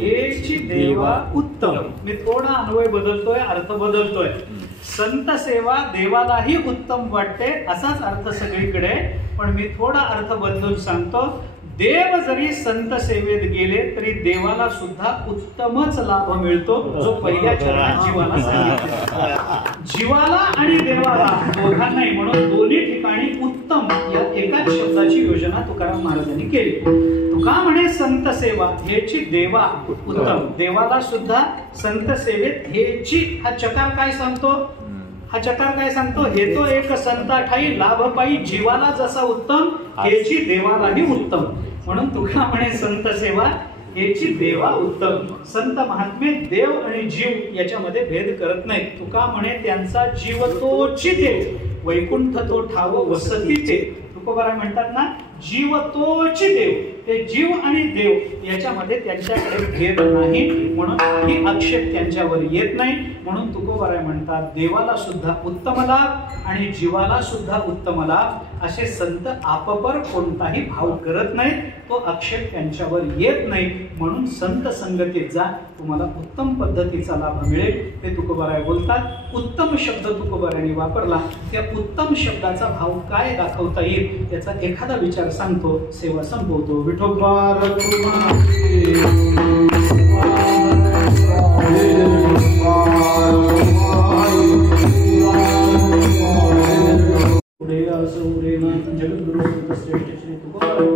हेची देवा उत्तम. मी थोडा अन्वय बदलतोय, अर्थ बदलतोय. संत सेवा देवालाही उत्तम वाटते असाच अर्थ सगळीकडे, पण मी थोडा अर्थ बदलून सांगतो. देव जरी संत सेवेत गेले तरी देवाला सुद्धा उत्तमच लाभ मिळतो, जो पहिल्या चरणात जीवाला सांगितला. जीवाला आणि देवाला दोघांनाही, म्हणून दोन्ही ठिकाणी उत्तम या एकाच शब्दाची योजना तुकाराम महाराजांनी केली. तुका म्हणे संत सेवा हेची देवा उत्तम. देवाला सुद्धा संत सेवेत हेची हा चकार काय सांगतो? हा चकार काय सांगतो? हे तो एक संता ठाई लाभ पायी जीवाला जसा उत्तम हेची देवालाही उत्तम. म्हणून तुका म्हणे संत सेवा हेची देवा उत्तम. संत महात्मे देव आणि जीव याच्यामध्ये भेद करत नाही. तुका म्हणे त्यांचा जीव तोची देव, वैकुंठ तो ठाव वसती ते. तुकोबाराय म्हणतात ना, जीव तोची देव. ते जीव आणि देव याच्यामध्ये त्यांच्याकडे भेद नाही, म्हणून काही आक्षेप त्यांच्यावर येत नाही. म्हणून तुकोबाराय म्हणतात देवाला सुद्धा उत्तम लाभ आणि जीवाला सुद्धा उत्तम लाभ असे संत आपपर कोणताही भाव करत नाहीत. तो आक्षेप त्यांच्यावर येत नाही. म्हणून संत संगतीत जा, तुम्हाला उत्तम पद्धतीचा लाभ मिळेल. ते तुकोबाराय बोलतात. उत्तम शब्द तुकोबारायांनी वापरला. त्या उत्तम शब्दाचा भाव काय दाखवता येईल याचा एखादा विचार सांगतो, सेवा संपवतो. विठोबार जगद्गुरु श्रेष्ठ श्री तुकोबाराय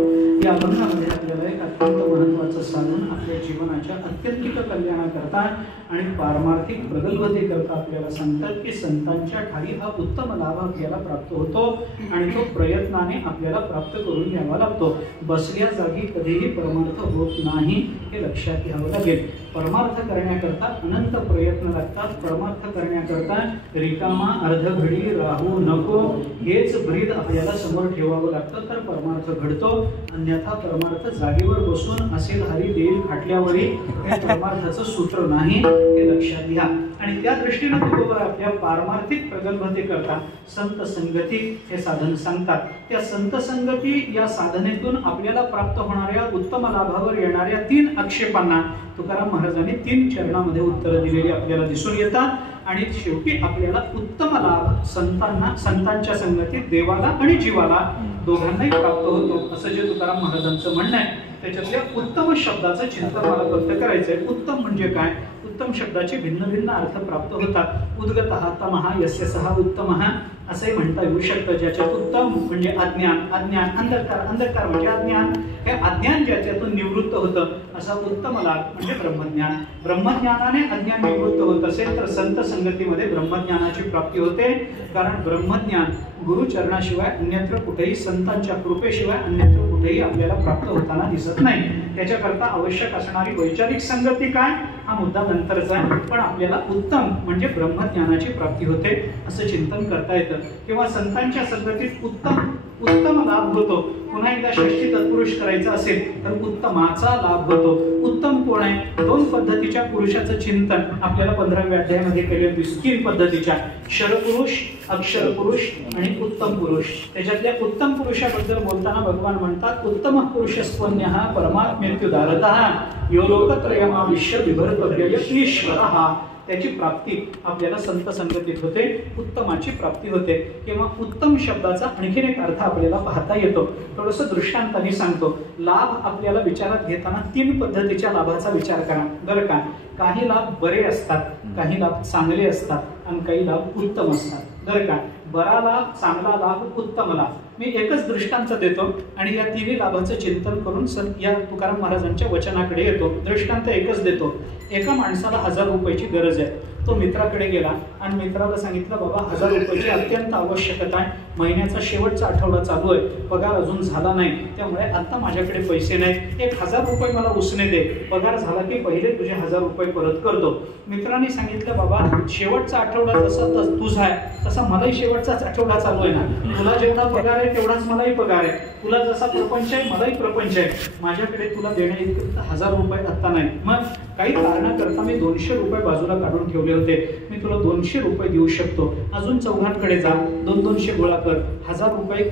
या बंधामध्ये आपल्याला एक अत्यंत महत्वाचं सांगून आपल्या जीवनाच्या अत्यंतिक कल्याणाकरता आणि पारमार्थिक प्रगल्भतेकरता आपल्याला सांगतात की संतांच्या ठाई हा उत्तम लाभ आपल्याला प्राप्त होतो आणि तो प्रयत्नाने आपल्याला प्राप्त करून घ्यावा लागतो. बसल्या जागी कधीही परमार्थ होत नाही हे लक्षात घ्यावं लागेल. परमार्थ करण्याकरता अनंत प्रयत्न लागतात. परमार्थ करण्याकरता रिकामा अर्धघडी राहू नको हेच ब्रीद आपल्याला समोर ठेवावं लागतं, तर परमार्थ घडतो. अन्यथा परमार्थ जागेवर बसून असेल हरी देईल खाटल्यावरी हे परमार्थाचं सूत्र नाही, हे लक्षात घ्या. आणि त्या दृष्टीने तुकोबार आपल्या पारमार्थिक प्रगल्भतेकरता संत संगती हे साधन सांगतात. त्या संत संगती या साधनेतून आपल्याला प्राप्त होणाऱ्या उत्तम लाभावर येणाऱ्या 3 आक्षेपांना तुकाराम महाराजांनी 3 चरणामध्ये उत्तर दिलेली आपल्याला दिसून येतात. आणि शेवटी आपल्याला उत्तम लाभ संतांच्या संगतीत देवाला आणि जीवाला दोघांनाही प्राप्त होतो असं जे तुकाराम महाराजांचं म्हणणं आहे. त्याच्यातल्या उत्तम शब्दाचं चिंतन मला व्यक्त करायचंय. उत्तम म्हणजे काय? उत्तम शब्दाचे भिन्न भिन्न अर्थ प्राप्त होतात. उद्गतः तमः यस्य सः उत्तमः असंही म्हणता येऊ शकतं. ज्याच्यात उत्तम म्हणजे अज्ञान, अज्ञान अंधकार, अंधकार म्हणजे अज्ञान, हे अज्ञान ज्याच्यातून निवृत्त होतं असा उत्तम लाभ म्हणजे ब्रह्मज्ञान. ब्रह्मज्ञानाने अज्ञान निवृत्त होत असेल तर संत संगतीमध्ये ब्रह्मज्ञानाची प्राप्ती होते. कारण ब्रह्मज्ञान गुरुचरणाशिवाय अन्यत्र कुठेही, संतांच्या कृपेशिवाय अन्यत्र कुठेही आपल्याला प्राप्त होताना दिसत नाही. त्याच्याकरता आवश्यक असणारी वैचारिक संगती काय हा मुद्दा नंतरचा आहे. पण आपल्याला उत्तम म्हणजे ब्रह्मज्ञानाची प्राप्ती होते असं चिंतन करता येतं. किंवा संतांच्या संगतीत उत्तम लाभ होतो. पुन्हा एकदा षष्ठी तत्पुरुष करायचं असेल तर उत्तमाचा लाभ होतो. उत्तम कोण आहे? 2 पद्धतीच्या पुरुषाचं चिंतन आपल्याला 15व्या अध्यायामध्ये केलेलं दिसतं. 3 पद्धतीच्या, क्षरपुरुष, अक्षर पुरुष आणि उत्तम पुरुष. त्याच्यातल्या उत्तम पुरुषाबद्दल बोलताना भगवान म्हणतात उत्तम पुरुषस्त्वन्यः परमात्मेत्युदारतः यो लोकत्रयमाविश्य बिभर्तव्यय ईश्वरः. त्याची प्राप्ती आपल्याला संत संगतीत होते, उत्तमाची प्राप्ती होते. किंवा उत्तम शब्दाचा आणखीन एक अर्थ आपल्याला पाहता येतो. थोडंसं दृष्टांताने सांगतो. लाभ आपल्याला विचारात घेताना 3 पद्धतीच्या लाभाचा विचार करा बरं का. काही लाभ बरे असतात, काही लाभ चांगले असतात आणि काही लाभ उत्तम असतात बरं का. बरा लाभ, चांगला लाभ, उत्तम लाभ. मी एकच दृष्टांत देतो आणि या 3 लाभाचं चिंतन करून या तुकाराम महाराजांच्या वचनाकडे येतो. दृष्टांत एकच देतो. एका माणसाला 1000 रुपयाची गरज आहे. तो मित्राकडे गेला आणि मित्राला सांगितलं बाबा 1000 रुपयाची अत्यंत आवश्यकता आहे, महिन्याचा शेवटचा आठवडा चालू आहे, पगार अजून झाला नाही, त्यामुळे आता माझ्याकडे पैसे नाहीत, 1000 रुपये मला उसने दे, पगार झाला की पहिले तुझे 1000 रुपये परत करतो. मित्रांनी सांगितलं बाबा शेवटचा आठवडा जसा तुझा आहे तसा मलाही शेवटचाच आठवडा चालू आहे ना, तुला जेवढा पगार आहे तेवढाच मलाही पगार आहे, तुला जसा प्रपंच आहे मलाही प्रपंच आहे, माझ्याकडे तुला देण्याइतके 1000 रुपये आता नाही. मग काही कारणाकरता मी 200 रुपये बाजूला काढून ठेवले होते, मी तुला 200 रुपये देऊ शकतो. अजून चौघांकडे जा, 200 गोळा कर, 1000 रुपये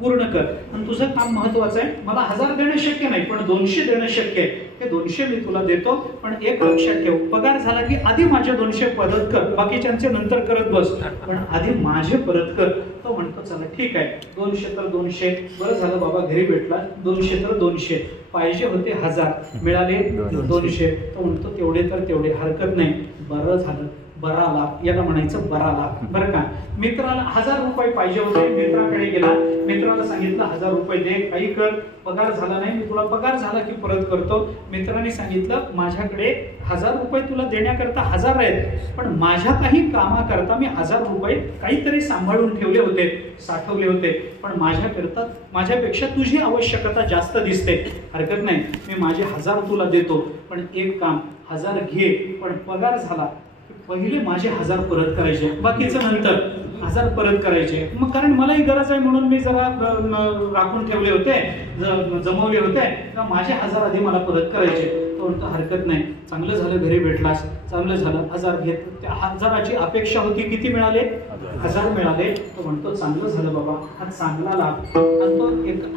पूर्ण कर. आणि तुझं काम महत्वाचं आहे, मला 1000 देणं शक्य नाही पण 200 देणं शक्य आहे. हे 200 मी तुला देतो, पण एक लक्षात ठेव, पगार झाला की आधी माझे 200 परत कर, बाकीच्यांचे नंतर करत बस, पण आधी माझे परत कर. तो म्हणतो चला ठीक आहे, 200 तर 200, बरं झालं बाबा घरी भेटला, 200 तर 200, पाहिजे होते 1000, मिळाले 200. तो म्हणतो तेवढे तर तेवढे, हरकत नाही, बरं झालं, बरा लाभ, याला म्हणायचं बरा लाभ. बरं का, मित्राला 1000 रुपये पाहिजे होते, मित्राकडे गेला, मित्राला सांगितलं 1000 रुपये दे, काही कर, पगार झाला नाही, मी तुला पगार झाला की परत करतो. मित्राने सांगितलं माझ्याकडे 1000 रुपये तुला देण्याकरता 1000 आहेत, पण माझ्या काही कामाकरता मी 1000 रुपये काहीतरी सांभाळून ठेवले होते, साठवले होते, पण माझ्याकरता माझ्यापेक्षा तुझी आवश्यकता जास्त दिसते, हरकत नाही, मी माझे 1000 तुला देतो, पण एक काम, 1000 घे, पण पगार झाला पहिले माझे 1000 परत करायचे, बाकीचं नंतर 1000 परत करायचे. मग कारण मलाही गरज आहे म्हणून मी जरा राखून ठेवले होते, जमवले होते, तर माझे 1000 आधी मला परत करायचे. तो म्हणतो हरकत नाही, चांगलं झालं घरी भेटलास, चांगलं झालं, 1000 घेत. त्या 1000ची अपेक्षा होती, किती मिळाले? 1000 मिळाले. तो म्हणतो चांगलं झालं बाबा, हा चांगला लाभ. आणि तो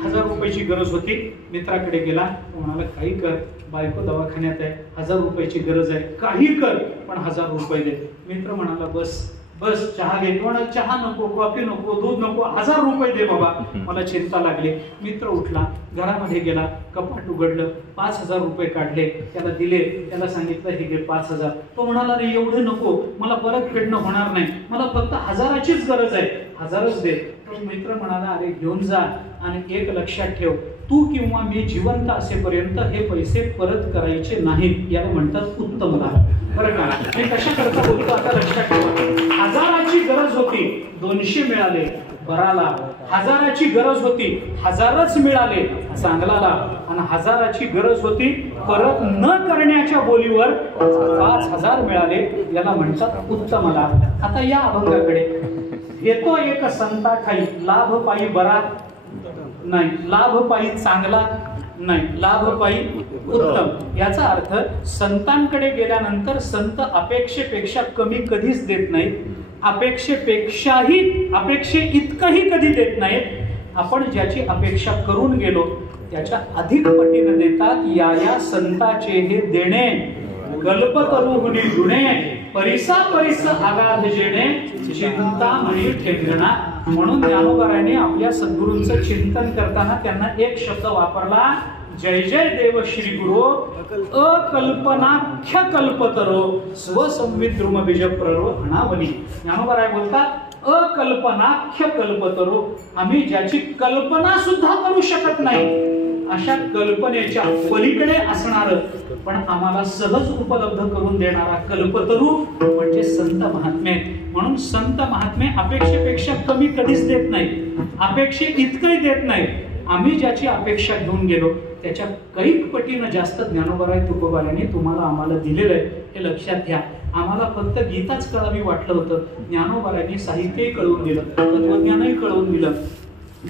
1000 रुपयाची गरज होती, मित्राकडे गेला, तो म्हणाला काही कर, बायको दवाखान्यात आहे, 1000 रुपयाची गरज आहे, काही कर, पण 1000 रुपये दे. मित्र म्हणाला बस बस, चहा घे, म्हणाला चहा नको, कॉफी नको, दूध नको, 1000 रुपये दे बाबा, मला चिंता लागली. मित्र उठला, घरामध्ये गेला, कपाट उघडलं, 5000 रुपये काढले, त्याला दिले, त्याला सांगितलं हे घे 5000. तो म्हणाला अरे एवढे नको, मला परत फेडणं होणार नाही, मला फक्त 1000चीच गरज आहे, 1000च दे. तो मित्र म्हणाला अरे घेऊन जा, आणि एक लक्षात ठेव, तू किंवा मी जिवंत असेपर्यंत हे पैसे परत करायचे नाहीत, याला म्हणतात उत्तम लाभ. बरं का, मी कशा करता बोलतो आता लक्षात ठेवा. 1000ची गरज होती, 200 मिळाले, बरा लाभ. 1000ची गरज होती, 1000च मिळाले, चांगला लाभ. आणि 1000ची गरज होती, परत न करण्याच्या बोलीवर 5000 मिळाले, याला म्हणतात उत्तम लाभ. आता या अभंगाकडे येतो एक संता ठाई, लाभ पायी बरा नाही, लाभ पायी चांगला नाही, लाभ पायी उत्तम. याचा अर्थ संतांकडे गेल्यानंतर संत अपेक्षेपेक्षा कमी कधीच देत नाहीत, अपेक्षे इतकंही कधी देत नाहीत. आपण ज्याची अपेक्षा करून गेलो त्याच्या अधिक पटीने देतात. या संताचे हे देणे, कल्पतरुहुनी जुणे, परिसा परिस आगाध जेणे, चिंतामणी ठेंगणा. म्हणून ज्ञानोबारायांनी आपल्या सद्गुरूंचं चिंतन करताना त्यांना एक शब्द वापरला, जय जय देव श्री गुरु, अकल्पनाख्य कल्पतरो, स्वसंविद्रुम बीज प्ररो अनावली. ज्ञानोबाराय बोलतात अकल्पनाख्य कल्पतरो, आम्ही ज्याची कल्पना सुद्धा करू शकत नाही अशा कल्पनेच्या पलीकडे असणार पण आम्हाला सहज उपलब्ध करून देणारा कल्पतरू म्हणजे संत महात्मे. म्हणून संत महात्मे अपेक्षेपेक्षा कमी कधीच देत नाही, अपेक्षे इतकंही देत नाही. आम्ही ज्याची अपेक्षा घेऊन गेलो त्याच्या कैक पटीनं जास्त ज्ञानोबाराय तुकोबारायांनी तुम्हाला आम्हाला दिलेलं आहे, हे लक्षात घ्या. आम्हाला फक्त गीताच कळावी वाटलं होतं, ज्ञानोबारायांनी साहित्यही कळवून दिलं, तत्वज्ञानही कळवून दिलं,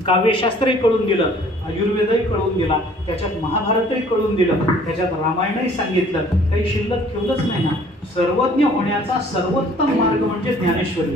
काव्यशास्त्रही कळून दिलं, आयुर्वेदही कळवून दिला, त्याच्यात महाभारतही कळून दिलं, त्याच्यात रामायणही सांगितलं, काही शिल्लक ठेवलंच नाही ना. सर्वज्ञ होण्याचा सर्वोत्तम मार्ग म्हणजे ज्ञानेश्वरी.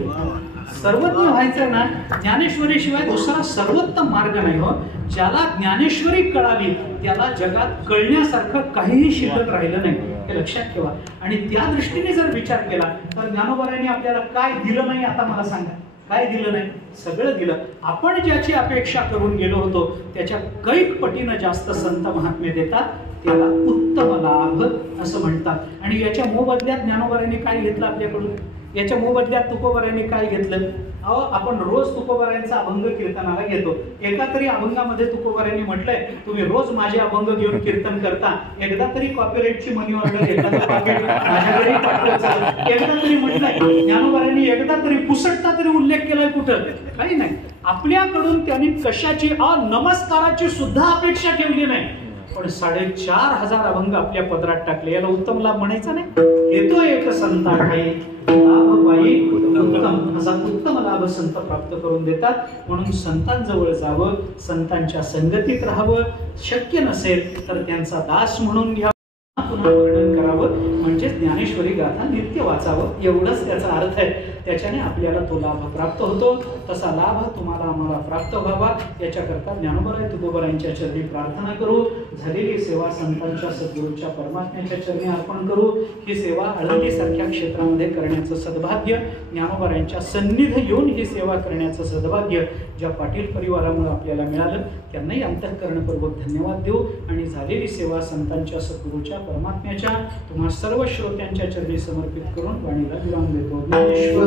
सर्वज्ञ व्हायचं ना, ज्ञानेश्वरी शिवाय दुसरा सर्वोत्तम मार्ग नाही हो. ज्याला ज्ञानेश्वरी कळाली त्याला जगात कळण्यासारखं काहीही शिल्लक राहिलं नाही, हे लक्षात ठेवा. आणि त्या दृष्टीने जर विचार केला तर ज्ञानोबारायांनी आपल्याला काय दिलं नाही आता मला सांगा, काय दिलं नाही? सगळं दिलं. आपण ज्याची अपेक्षा करून गेलो होतो त्याच्या कैक पटीनं जास्त संत महात्मे देतात, त्याला उत्तम लाभ असं म्हणतात. आणि याच्या मोबदल्यात ज्ञानोबारायांनी काय घेतलं आपल्याकडून? याच्या मोबदल्यात तुकोबारायांनी काय घेतलं? अहो, आपण रोज तुकोबारायांचा अभंग कीर्तनाला घेतो. एका तरी अभंगामध्ये तुकोबारायांनी म्हटलंय तुम्ही रोज माझे अभंग घेऊन कीर्तन करता, एकदा तरी कॉपीराईटची मनी ऑर्डर घेतला, माझ्या घरी पाठवायचं. एकदा तरी म्हटलंय ज्ञानोबारायांनी, एकदा तरी पुसटता तरी उल्लेख केलाय कुठं? काही नाही. आपल्याकडून त्यांनी कशाची नमस्काराची सुद्धा अपेक्षा ठेवली नाही, पण 4500 अभंग आपल्या पदरात टाकले. याला उत्तम लाभ म्हणायचा नाही? येतो एक संता ठाई, लाभ पायी उत्तम, असा उत्तम लाभ संत प्राप्त करून देतात. म्हणून संतांजवळ जावं, संतांच्या संगतीत राहावं, शक्य नसेल तर त्यांचा दास म्हणून घ्यावा, पुन्हा वर्णन करावं, म्हणजे ज्ञानेश्वर ज्ञानेश्वरी गाथा नित्य वाचावं, एवढंच त्याचा अर्थ आहे. त्याच्याने आपल्याला तो लाभ प्राप्त होतो. तसा लाभ तुम्हाला आम्हाला प्राप्त व्हावा याच्याकरता ज्ञानोबराय तुकोबरायांच्या चरणी प्रार्थना करू. झालेली सेवा संतांच्या सद्गुरूच्या परमात्म्याच्या चरणी अर्पण करू. ही सेवा आळंदीसारख्या क्षेत्रामध्ये करण्याचं सद्भाग्य, ज्ञानोबरायांच्या सन्निध येऊन ही सेवा करण्याचं सद्भाग्य ज्या पाटील परिवारामुळे आपल्याला मिळालं त्यांनाही अंतःकरणपूर्वक धन्यवाद देऊ. आणि झालेली सेवा संतांच्या सद्गुरूच्या परमात्म्याच्या तुम्हा सर्व श्रोत्यांच्या चरणी समर्पित करून वाणीला विराम देतो. ज्ञानेश्वर